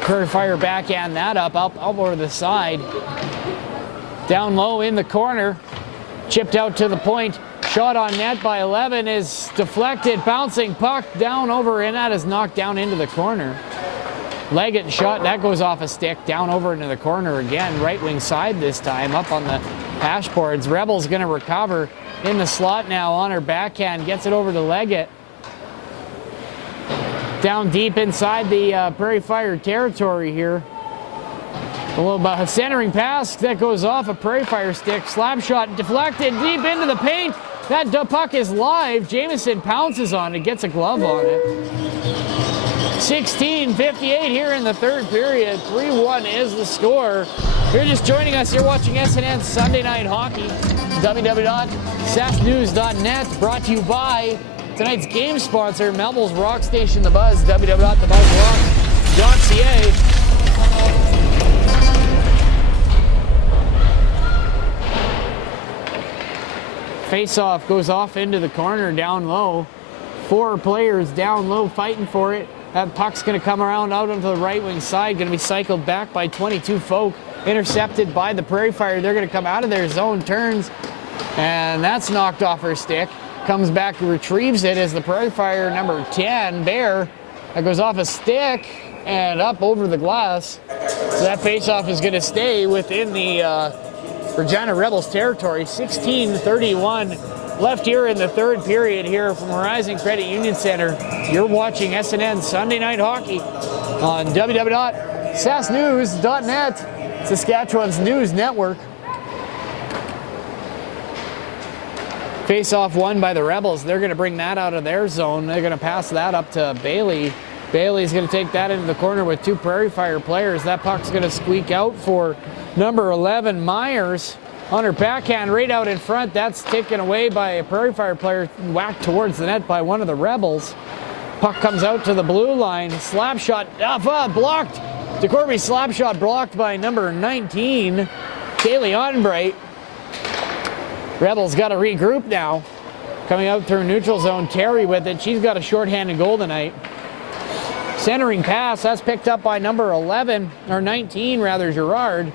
Prairie Fire backhand that up over the side. Down low in the corner, chipped out to the point. Shot on net by 11 is deflected, bouncing puck down over, and that is knocked down into the corner. Leggett shot, that goes off a stick, down over into the corner again, right wing side this time, up on the hash boards. Rebels gonna recover in the slot now on her backhand, gets it over to Leggett. Down deep inside the Prairie Fire territory here. A little bit of centering pass that goes off a Prairie Fire stick. Slap shot deflected deep into the paint. That puck is live. Jamison pounces on it, gets a glove on it. 16:58 here in the third period. 3-1 is the score. If you're just joining us, you're watching SNN Sunday Night Hockey. www.sasnews.net, brought to you by tonight's game sponsor, Melville's Rock Station, The Buzz, www.thebuzzrock.ca. Face-off goes off into the corner down low. 4 players down low fighting for it. That puck's going to come around out onto the right wing side, going to be cycled back by 22 folk, intercepted by the Prairie Fire. They're going to come out of their zone, turns, and that's knocked off her stick. Comes back, retrieves it as the Prairie Fire number 10, Bear. That goes off a stick and up over the glass. So that face-off is going to stay within the Regina Rebels territory. 16:31 left here in the third period here from Horizon Credit Union Center. You're watching SNN Sunday Night Hockey on www.sasnews.net, Saskatchewan's news network. Face-off won by the Rebels. They're going to bring that out of their zone. They're going to pass that up to Bailey. Bailey's going to take that into the corner with 2 Prairie Fire players. That puck's going to squeak out for number 11, Myers. On her backhand, right out in front. That's taken away by a Prairie Fire player, whacked towards the net by one of the Rebels. Puck comes out to the blue line. Slap shot blocked. DeCorby slap shot blocked by number 19, Kaylee Onbright. Rebels got to regroup now. Coming out through neutral zone, Terry with it. She's got a shorthanded goal tonight. Centering pass, that's picked up by number 11, or 19 rather, Gerard.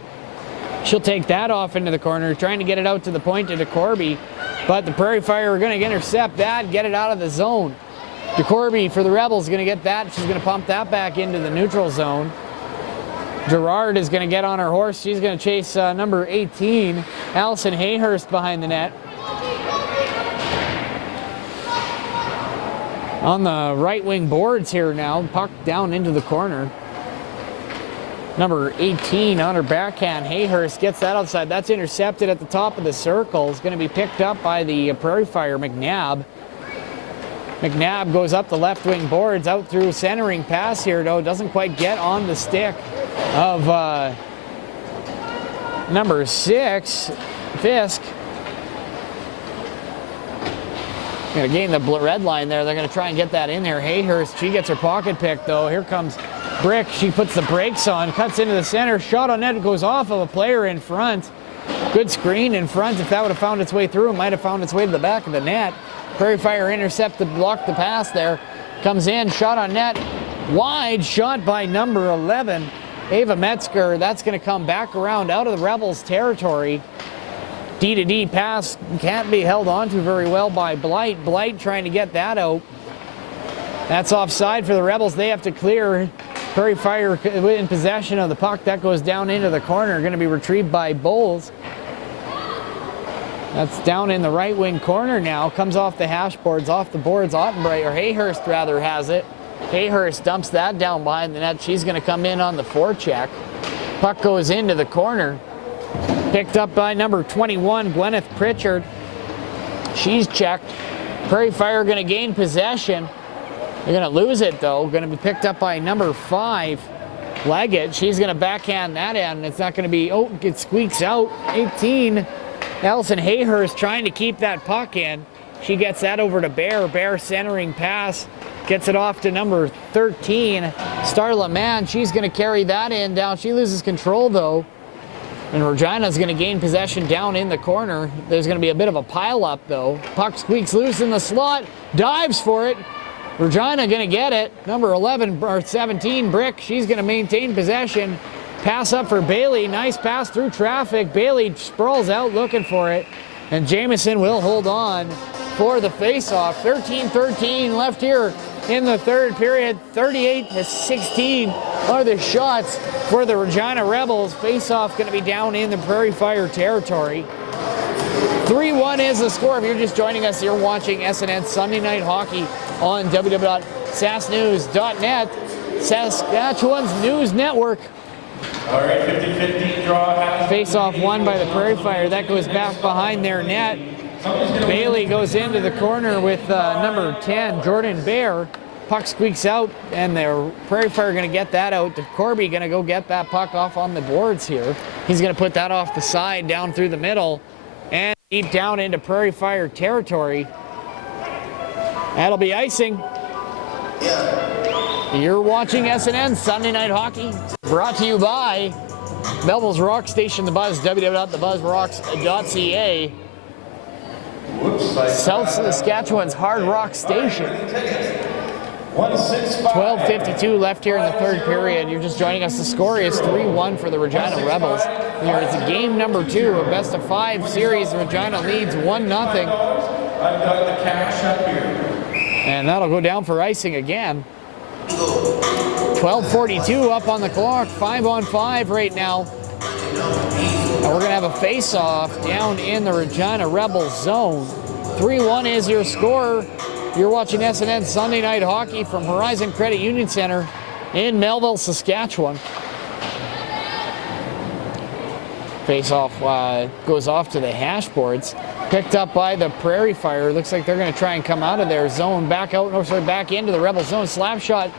She'll take that off into the corner, trying to get it out to the point to DeCorby. But the Prairie Fire are going to intercept that, get it out of the zone. DeCorby for the Rebels is going to get that. She's going to pump that back into the neutral zone. Gerard is going to get on her horse. She's going to chase number 18, Allison Hayhurst, behind the net. On the right wing boards here now, puck down into the corner. Number 18 on her backhand, Hayhurst gets that outside. That's intercepted at the top of the circle. It's going to be picked up by the Prairie Fire, McNabb. McNabb goes up the left wing boards, out through centering pass here, though. Doesn't quite get on the stick of number 6, Fisk. Going to gain the red line there. They're going to try and get that in there. Hayhurst, she gets her pocket pick, though. Here comes Brick. She puts the brakes on, cuts into the center. Shot on net goes off of a player in front. Good screen in front. If that would have found its way through, it might have found its way to the back of the net. Prairie Fire intercepted, blocked the pass there. Comes in, shot on net. Wide shot by number 11, Ava Metzger. That's going to come back around out of the Rebels territory. D-to-D pass can't be held onto very well by Blight. Blight trying to get that out. That's offside for the Rebels. They have to clear. Prairie Fire in possession of the puck. That goes down into the corner. Going to be retrieved by Bowles. That's down in the right wing corner now. Comes off the hash boards, off the boards. Ottenbright, or Hayhurst rather, has it. Hayhurst dumps that down behind the net. She's going to come in on the forecheck. Puck goes into the corner. Picked up by number 21, Gwyneth Pritchard. She's checked. Prairie Fire going to gain possession. They're going to lose it, though. Going to be picked up by number 5, Leggett. She's going to backhand that end. It's not going to be, it squeaks out. 18, Allison Hayhurst trying to keep that puck in. She gets that over to Bear. Bear centering pass. Gets it off to number 13, Starla Mann. She's going to carry that in down. She loses control, though. And Regina's going to gain possession down in the corner. There's going to be a bit of a pile-up, though. Puck squeaks loose in the slot, dives for it. Regina going to get it. Number 11 or 17, Brick, she's going to maintain possession. Pass up for Bailey. Nice pass through traffic. Bailey sprawls out looking for it. And Jamieson will hold on for the face-off. 13-13 left here in the third period. 38-16 are the shots for the Regina Rebels. Face-off going to be down in the Prairie Fire territory. 3-1 is the score. If you're just joining us, you're watching SNN Sunday Night Hockey on www.sasnews.net, Saskatchewan's news network. All right, 50-50 draw. Face-off won by the Prairie Fire. That goes back behind their net. Bailey goes into the corner with number 10, Jordan Bear. Puck squeaks out, and the Prairie Fire are going to get that out. Corby going to go get that puck off on the boards here. He's going to put that off the side, down through the middle, and deep down into Prairie Fire territory. That'll be icing. You're watching SNN Sunday Night Hockey, brought to you by Melville's Rock Station, The Buzz, www.thebuzzrocks.ca. South Saskatchewan's Hard Rock Station. 12:52 left here in the third period. You're just joining us. The score is 3-1 for the Regina Rebels. Here is game number 2, a best-of-5 series. Regina leads 1-0. I've got the cash up here. And that'll go down for icing again. 12:42 up on the clock. 5-on-5 right now. And we're going to have a face-off down in the Regina Rebels zone. 3-1 is your score. You're watching SNN Sunday Night Hockey from Horizon Credit Union Center in Melville, Saskatchewan. Face-off goes off to the hash boards. Picked up by the Prairie Fire. Looks like they're going to try and come out of their zone. Back into the Rebel zone. Slap shot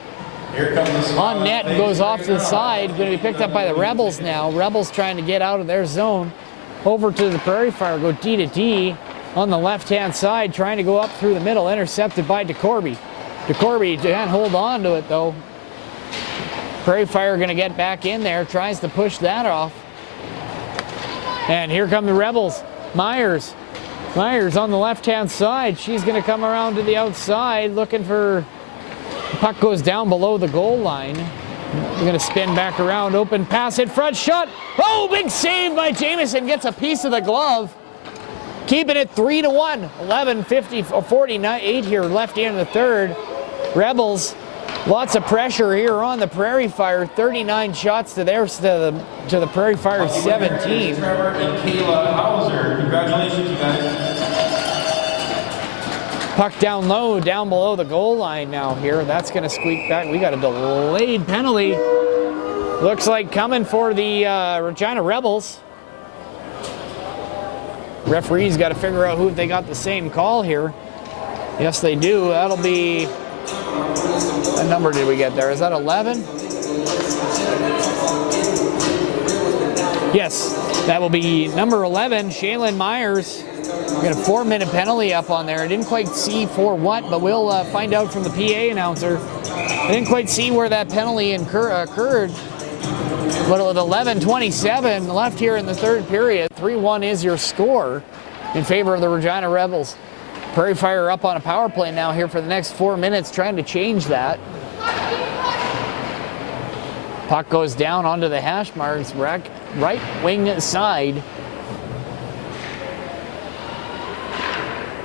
on net and goes off to the side. Going to be picked up by the Rebels now. Rebels trying to get out of their zone. Over to the Prairie Fire. Go D to D on the left-hand side. Trying to go up through the middle. Intercepted by DeCorby. DeCorby can't hold on to it, though. Prairie Fire going to get back in there. Tries to push that off. And here come the Rebels. Myers on the left-hand side. She's going to come around to the outside looking for... The puck goes down below the goal line. We're going to spin back around. Open pass in front. Shot. Oh, big save by Jamieson. Gets a piece of the glove. Keeping it 3-1. 11:48 here left in the third. Rebels, lots of pressure here on the Prairie Fire. 39 shots to the Prairie Fire 17. Trevor and Kayla Hauser. Congratulations, you guys. Puck down low, down below the goal line now here. That's going to squeak back. We got a delayed penalty. Looks like coming for the Regina Rebels. Referees got to figure out who they got the same call here. Yes, they do. That'll be... What number did we get there? Is that 11? Yes, that will be number 11, Shaylin Myers. We got a 4-minute penalty up on there. I didn't quite see for what, but we'll find out from the PA announcer. I didn't quite see where that penalty occurred. But with 11:27 left here in the third period, 3-1 is your score in favor of the Regina Rebels. Prairie Fire up on a power play now here for the next 4 minutes, trying to change that. Puck goes down onto the hash marks, right wing side.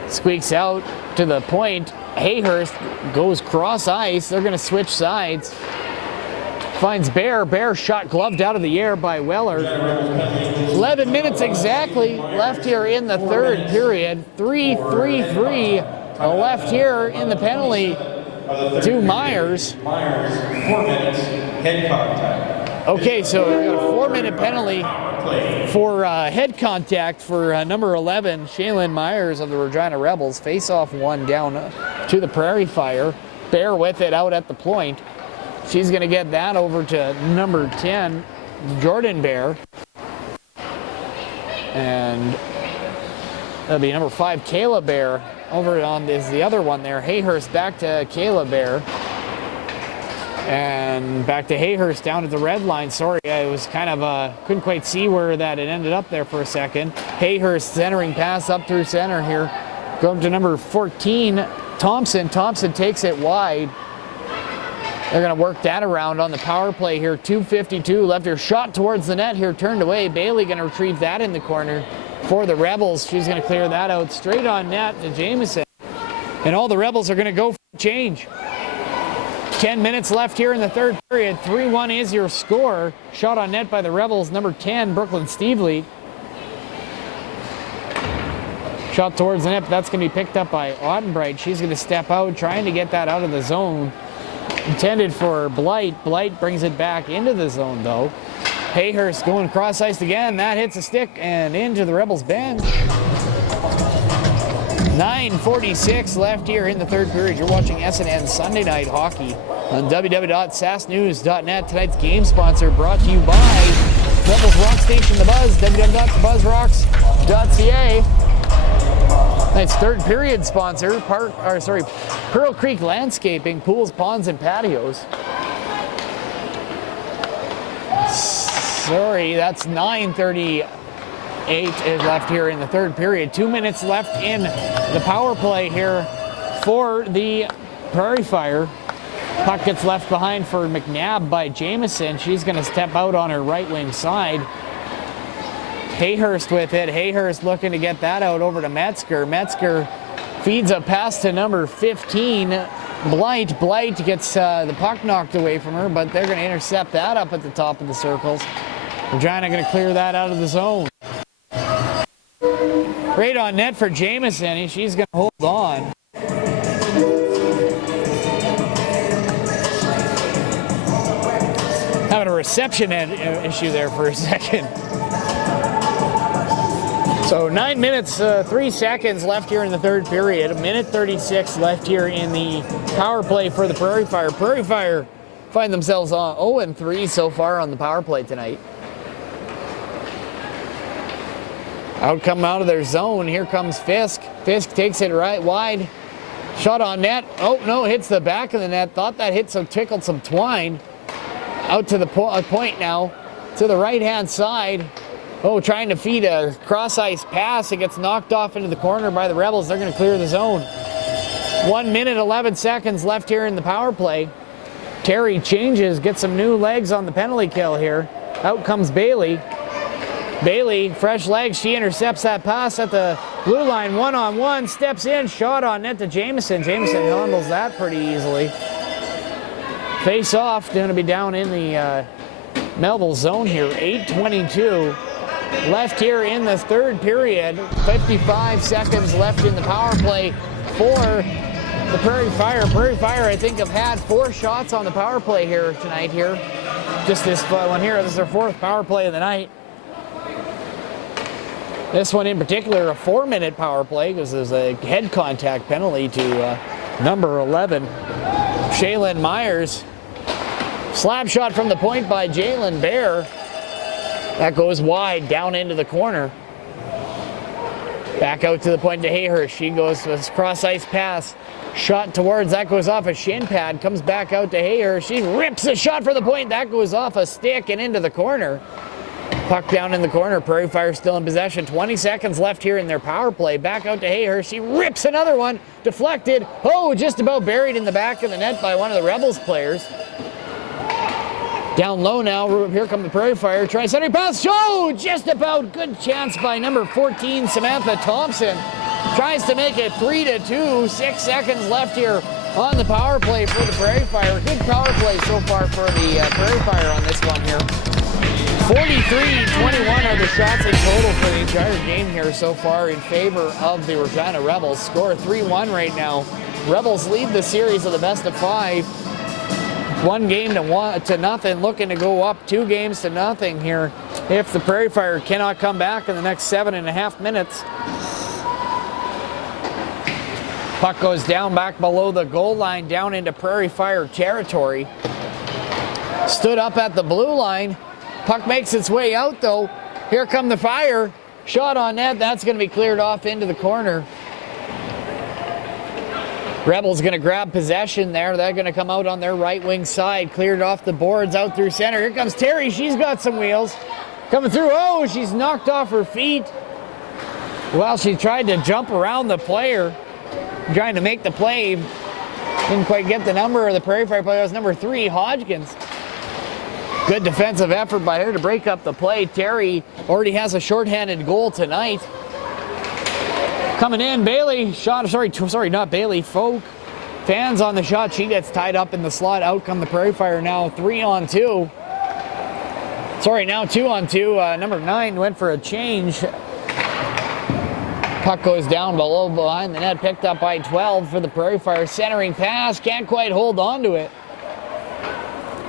Squeaks out to the point. Hayhurst goes cross ice. They're going to switch sides. Finds Bear. Bear shot gloved out of the air by Weller. 11 minutes exactly left here in the third period. 3-3-3 left here in the penalty to Myers. 4 minutes, head contact. Okay, so we got a 4-minute penalty for head contact for number 11, Shaylin Myers of the Regina Rebels. Face-off one down to the Prairie Fire. Bear with it out at the point. She's going to get that over to number 10, Jordan Bear. And that'll be number 5, Kayla Bear. Over on is the other one there. Hayhurst back to Kayla Bear. And back to Hayhurst down at the red line. Sorry, I was kind of, couldn't quite see where that it ended up there for a second. Hayhurst centering pass up through center here. Going to number 14, Thompson. Thompson takes it wide. They're going to work that around on the power play here. 2:52 left. Her shot towards the net here, turned away. Bailey going to retrieve that in the corner for the Rebels. She's going to clear that out straight on net to Jamieson. And all the Rebels are going to go for a change. 10 minutes left here in the third period. 3-1 is your score. Shot on net by the Rebels, number 10, Brooklyn Stevely. Shot towards the net, but that's going to be picked up by Ottenbright. She's going to step out, trying to get that out of the zone. Intended for Blight. Blight brings it back into the zone, though. Hayhurst going cross-ice again. That hits a stick and into the Rebels bench. 9:46 left here in the third period. You're watching SNN Sunday Night Hockey on www.sasknews.net. Tonight's game sponsor brought to you by Rebels Rock Station The Buzz, www.thebuzzrocks.ca. Tonight's third period sponsor, Pearl Creek Landscaping, pools, ponds, and patios. Sorry, that's 9:38 is left here in the third period. 2 minutes left in the power play here for the Prairie Fire. Puck gets left behind for McNabb by Jamieson. She's going to step out on her right wing side. Hayhurst with it. Hayhurst looking to get that out over to Metzger. Metzger feeds a pass to number 15, Blight. Blight gets the puck knocked away from her, but they're going to intercept that up at the top of the circles. Regina going to clear that out of the zone. Right on net for Jamieson. She's going to hold on. Having a reception issue there for a second. So 9 minutes, 3 seconds left here in the third period. 1:36 left here in the power play for the Prairie Fire. Prairie Fire find themselves on 0-3 so far on the power play tonight. Out of their zone. Here comes Fisk. Fisk takes it right wide. Shot on net. Oh, no, hits the back of the net. Thought that tickled some twine. Out to the point now. To the right-hand side. Oh, trying to feed a cross-ice pass. It gets knocked off into the corner by the Rebels. They're going to clear the zone. 1 minute, 11 seconds left here in the power play. Terry changes, gets some new legs on the penalty kill here. Out comes Bailey. Bailey, fresh legs, she intercepts that pass at the blue line, one-on-one, steps in, shot on net to Jamieson. Jamieson handles that pretty easily. Face off, going to be down in the Melville zone here. 8:22 left here in the third period. 55 seconds left in the power play for the Prairie Fire. Prairie Fire, I think, have had 4 shots on the power play here tonight here. Just this one here, this is their 4th power play of the night. This one in particular, a 4-minute power play because there's a head contact penalty to number 11, Shaylin Myers. Slap shot from the point by Jalen Bear. That goes wide down into the corner. Back out to the point to Hayhurst. She goes with a cross-ice pass. Shot towards, that goes off a shin pad. Comes back out to Hayhurst. She rips a shot for the point. That goes off a stick and into the corner. Puck down in the corner. Prairie Fire still in possession. 20 seconds left here in their power play. Back out to Hayhurst. She rips another one. Deflected. Oh, just about buried in the back of the net by one of the Rebels players. Down low now. Here come the Prairie Fire. Try center pass. Oh, just about. Good chance by number 14, Samantha Thompson. Tries to make it 3-2. 6 seconds left here on the power play for the Prairie Fire. Good power play so far for the Prairie Fire on this one here. 43-21 are the shots in total for the entire game here so far in favor of the Regina Rebels. Score 3-1 right now. Rebels lead the series of the best of 5. 1 game to nothing, looking to go up 2 games to nothing here if the Prairie Fire cannot come back in the next 7.5 minutes. Puck goes down back below the goal line, down into Prairie Fire territory. Stood up at the blue line. Puck makes its way out though. Here come the Fire. Shot on net, that's going to be cleared off into the corner. Rebels going to grab possession there. They're going to come out on their right wing side. Cleared off the boards, out through center. Here comes Terry. She's got some wheels. Coming through. Oh, she's knocked off her feet. Well, she tried to jump around the player, trying to make the play. Didn't quite get the number of the Prairie Fire player. That was number 3, Hodgkins. Good defensive effort by her to break up the play. Terry already has a shorthanded goal tonight. Coming in, Bailey, shot, sorry, not Bailey, Folk. Fans on the shot, she gets tied up in the slot. Out come the Prairie Fire now, 3-on-2. Sorry, now 2-on-2. Number 9 went for a change. Puck goes down below behind the net, picked up by 12 for the Prairie Fire. Centering pass, can't quite hold on to it.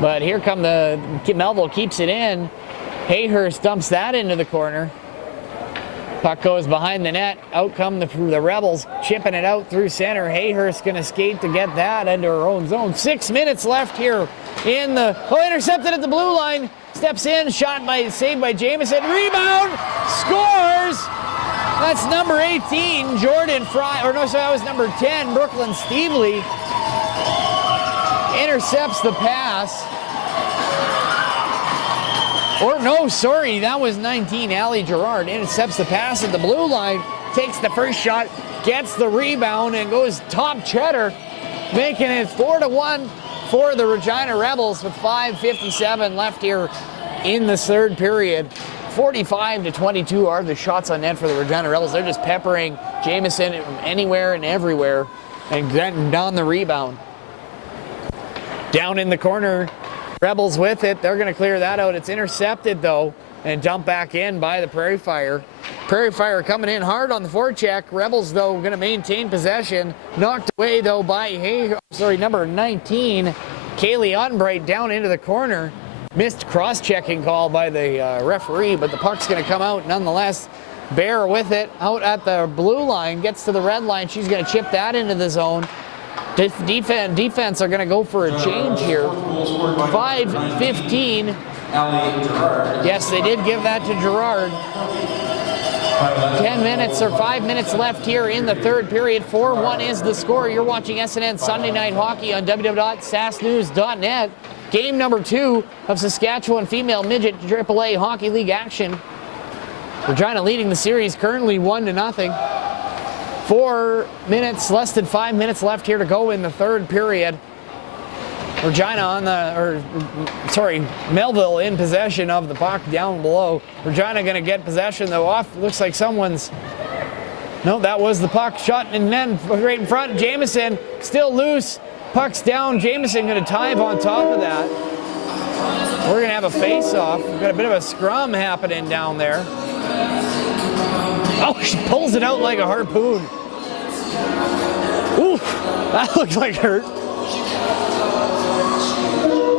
But here come the, Melville keeps it in. Hayhurst dumps that into the corner. Puck goes behind the net. Out come the Rebels, chipping it out through center. Hayhurst going to skate to get that into her own zone. 6 minutes left here in the... Oh, intercepted at the blue line. Steps in, saved by Jamieson. Rebound, scores! That's number 18, Jordan Fry. Or no, sorry, that was number 10, Brooklyn Stevely. Intercepts the pass. Or no, sorry, that was 19, Allie Gerard. Intercepts the pass at the blue line, takes the first shot, gets the rebound, and goes top cheddar, making it 4-1 for the Regina Rebels with 5:57 left here in the third period. 45-22 are the shots on net for the Regina Rebels. They're just peppering Jamieson anywhere and everywhere and getting down the rebound. Down in the corner, Rebels with it. They're going to clear that out. It's intercepted, though, and dumped back in by the Prairie Fire. Prairie Fire coming in hard on the forecheck. Rebels, though, going to maintain possession. Knocked away, though, by number 19, Kaylee Unbright, down into the corner. Missed cross-checking call by the referee, but the puck's going to come out nonetheless. Bear with it, out at the blue line, gets to the red line. She's going to chip that into the zone. Defense are going to go for a change here. 5:15. Yes, they did give that to Gerard. 10 minutes or 5 minutes left here in the third period. 4-1 is the score. You're watching SNN Sunday Night Hockey on www.sasknews.net. Game number 2 of Saskatchewan Female Midget AAA Hockey League action. Regina leading the series currently 1-0. 4 minutes, less than 5 minutes left here to go in the third period. Melville in possession of the puck down below. Regina going to get possession though off. Looks like someone's... No, that was the puck shot and then right in front. Jamieson still loose. Puck's down. Jamieson going to dive on top of that. We're going to have a face-off. We've got a bit of a scrum happening down there. Oh, she pulls it out like a harpoon. Ooh, that looks like hurt.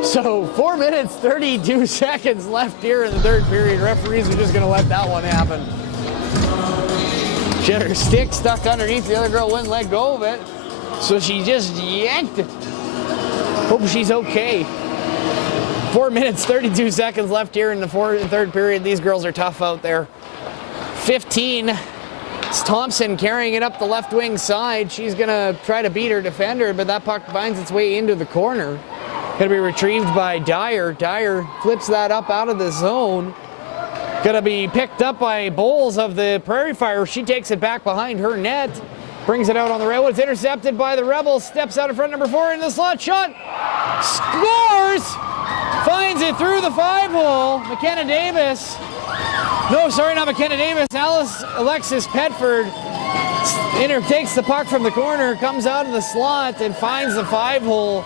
So 4 minutes, 32 seconds left here in the third period. Referees are just going to let that one happen. She had her stick stuck underneath. The other girl wouldn't let go of it. So she just yanked it. Hope she's okay. 4 minutes, 32 seconds left here in the third period. These girls are tough out there. 15. It's Thompson carrying it up the left wing side. She's going to try to beat her defender, but that puck finds its way into the corner. Going to be retrieved by Dyer. Dyer flips that up out of the zone. Going to be picked up by Bowles of the Prairie Fire. She takes it back behind her net. Brings it out on the railroad. It's intercepted by the Rebels. Steps out in front, number 4 into the slot. Shot. Scores! Finds it through the 5-hole. McKenna Davis. No, sorry, not McKenna Davis. Alexis Petford takes the puck from the corner, comes out of the slot, and finds the 5-hole,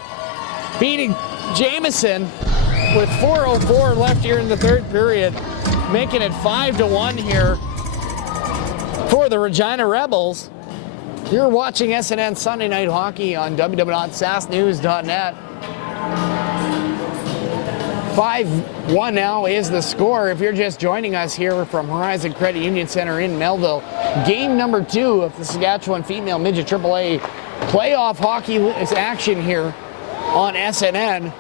beating Jamieson with 4:04 left here in the third period, making it 5-1 here for the Regina Rebels. You're watching SNN Sunday Night Hockey on www.sasknews.net. 5-1 now is the score. If you're just joining us here from Horizon Credit Union Center in Melville, game number 2 of the Saskatchewan Female Midget AAA playoff hockey action here on SNN.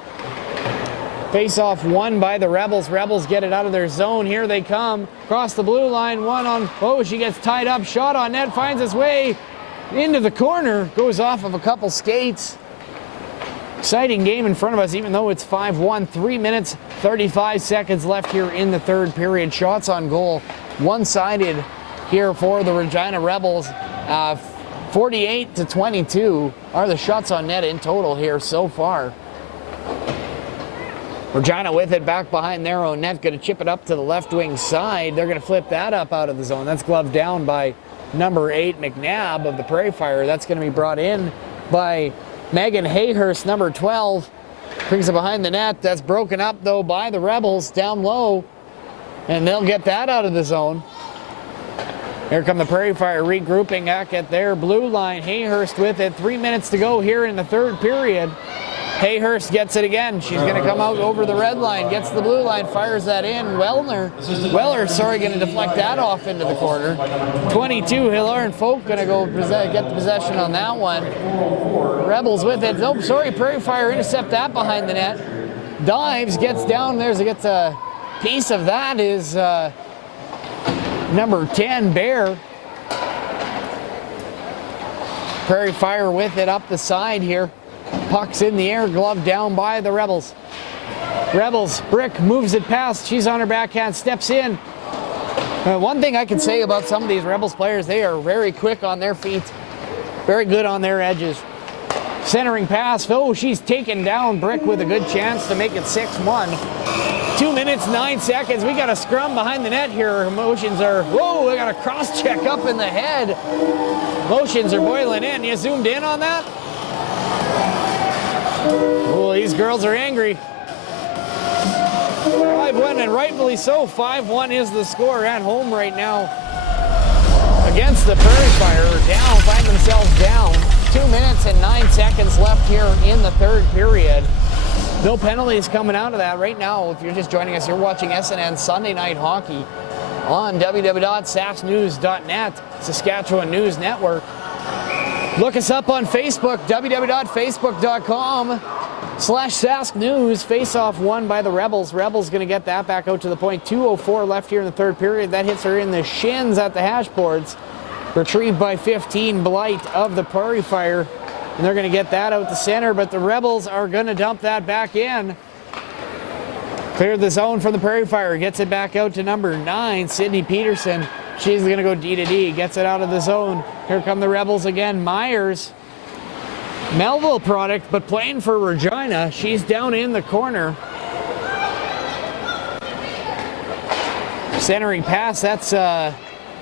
Face-off won by the Rebels. Rebels get it out of their zone. Here they come. Across the blue line. She gets tied up. Shot on net. Finds its way into the corner, goes off of a couple skates. Exciting game in front of us, even though it's 5-1. 3 minutes, 35 seconds left here in the third period. Shots on goal, one-sided here for the Regina Rebels. 48-22 are the shots on net in total here so far. Regina with it back behind their own net, going to chip it up to the left wing side. They're going to flip that up out of the zone. That's gloved down by number 8, McNabb of the Prairie Fire. That's going to be brought in by Megan Hayhurst, number 12. Brings it behind the net. That's broken up, though, by the Rebels down low. And they'll get that out of the zone. Here come the Prairie Fire regrouping back at their blue line. Hayhurst with it. 3 minutes to go here in the third period. Hayhurst gets it again. She's going to come out over the red line, gets the blue line, fires that in. Weller, going to deflect that off into the corner. 22, Hilar and Folk going to go get the possession on that one. Rebels with it. Nope, sorry, Prairie Fire intercept that behind the net. Dives, gets down there, gets a piece of that is number 10, Bear. Prairie Fire with it up the side here. Puck's in the air, gloved down by the Rebels. Rebels, Brick moves it past. She's on her backhand, steps in. One thing I can say about some of these Rebels players, they are very quick on their feet, very good on their edges. Centering pass. Oh, she's taken down Brick with a good chance to make it 6-1. 2 minutes, 9 seconds. We got a scrum behind the net here. Emotions are, whoa, we got a cross check up in the head. Emotions are boiling in. You zoomed in on that? Oh, these girls are angry. 5-1, and rightfully so. 5-1 is the score at home right now against the Prairie Fire. Down, find themselves down. 2 minutes and 9 seconds left here in the third period. No penalties coming out of that right now. If you're just joining us, you're watching SNN Sunday Night Hockey on www.sasknews.net, Saskatchewan News Network. Look us up on Facebook, www.facebook.com/Sask News. Face-off won by the Rebels. Rebels going to get that back out to the point. 2:04 left here in the third period. That hits her in the shins at the hash boards. Retrieved by 15, Blight of the Prairie Fire. And they're going to get that out the center, but the Rebels are going to dump that back in. Cleared the zone from the Prairie Fire. Gets it back out to number 9, Sydney Peterson. She's going to go D to D. Gets it out of the zone. Here come the Rebels again. Myers, Melville product, but playing for Regina. She's down in the corner. Centering pass. That's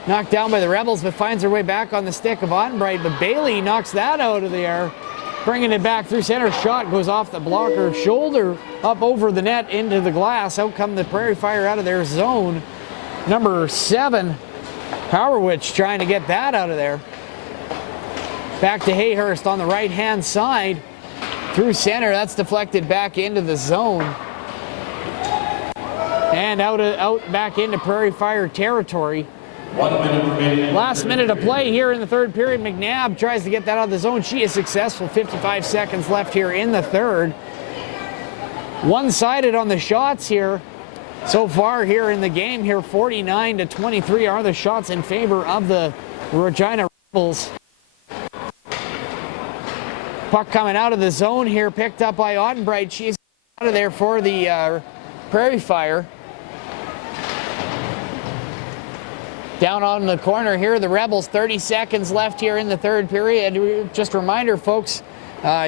knocked down by the Rebels, but finds her way back on the stick of Ottenbright. But Bailey knocks that out of the air. Bringing it back through center. Shot goes off the blocker. Shoulder up over the net into the glass. Out come the Prairie Fire out of their zone. Number 7, Powerwitch trying to get that out of there. Back to Hayhurst on the right-hand side. Through center. That's deflected back into the zone. And out back into Prairie Fire territory. 1 minute remaining. Last minute of play here in the third period. McNabb tries to get that out of the zone. She is successful. 55 seconds left here in the third. One-sided on the shots here. So far here in the game here, 49-23 are the shots in favor of the Regina Rebels. Puck coming out of the zone here, picked up by Ottenbright. She's out of there for the Prairie Fire. Down on the corner here, the Rebels, 30 seconds left here in the third period. Just a reminder, folks,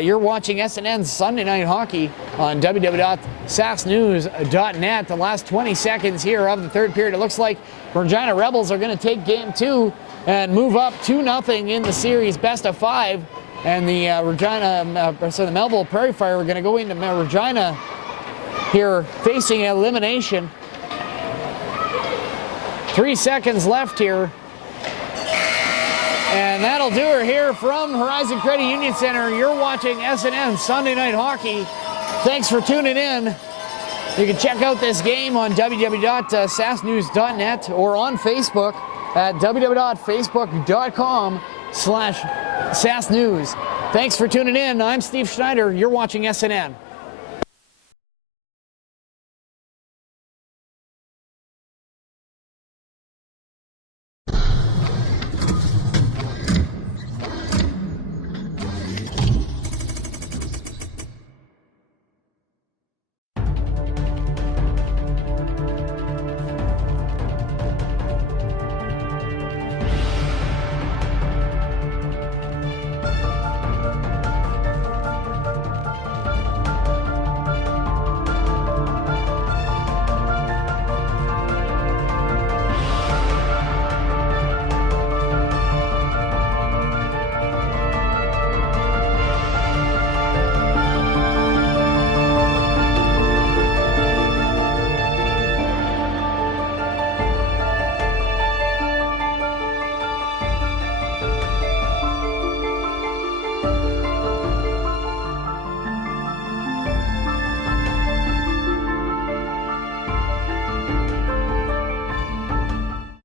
you're watching SNN Sunday Night Hockey on www.sasknews.net. The last 20 seconds here of the third period. It looks like Regina Rebels are going to take game 2 and move up 2-0 in the series, best of 5. And the the Melville Prairie Fire are going to go into Regina here facing elimination. 3 seconds left here. And that'll do her here from Horizon Credit Union Center. You're watching SNN Sunday Night Hockey. Thanks for tuning in. You can check out this game on www.sasknews.net or on Facebook at www.facebook.com/sasknews. Thanks for tuning in. I'm Steve Schneider. You're watching SNN.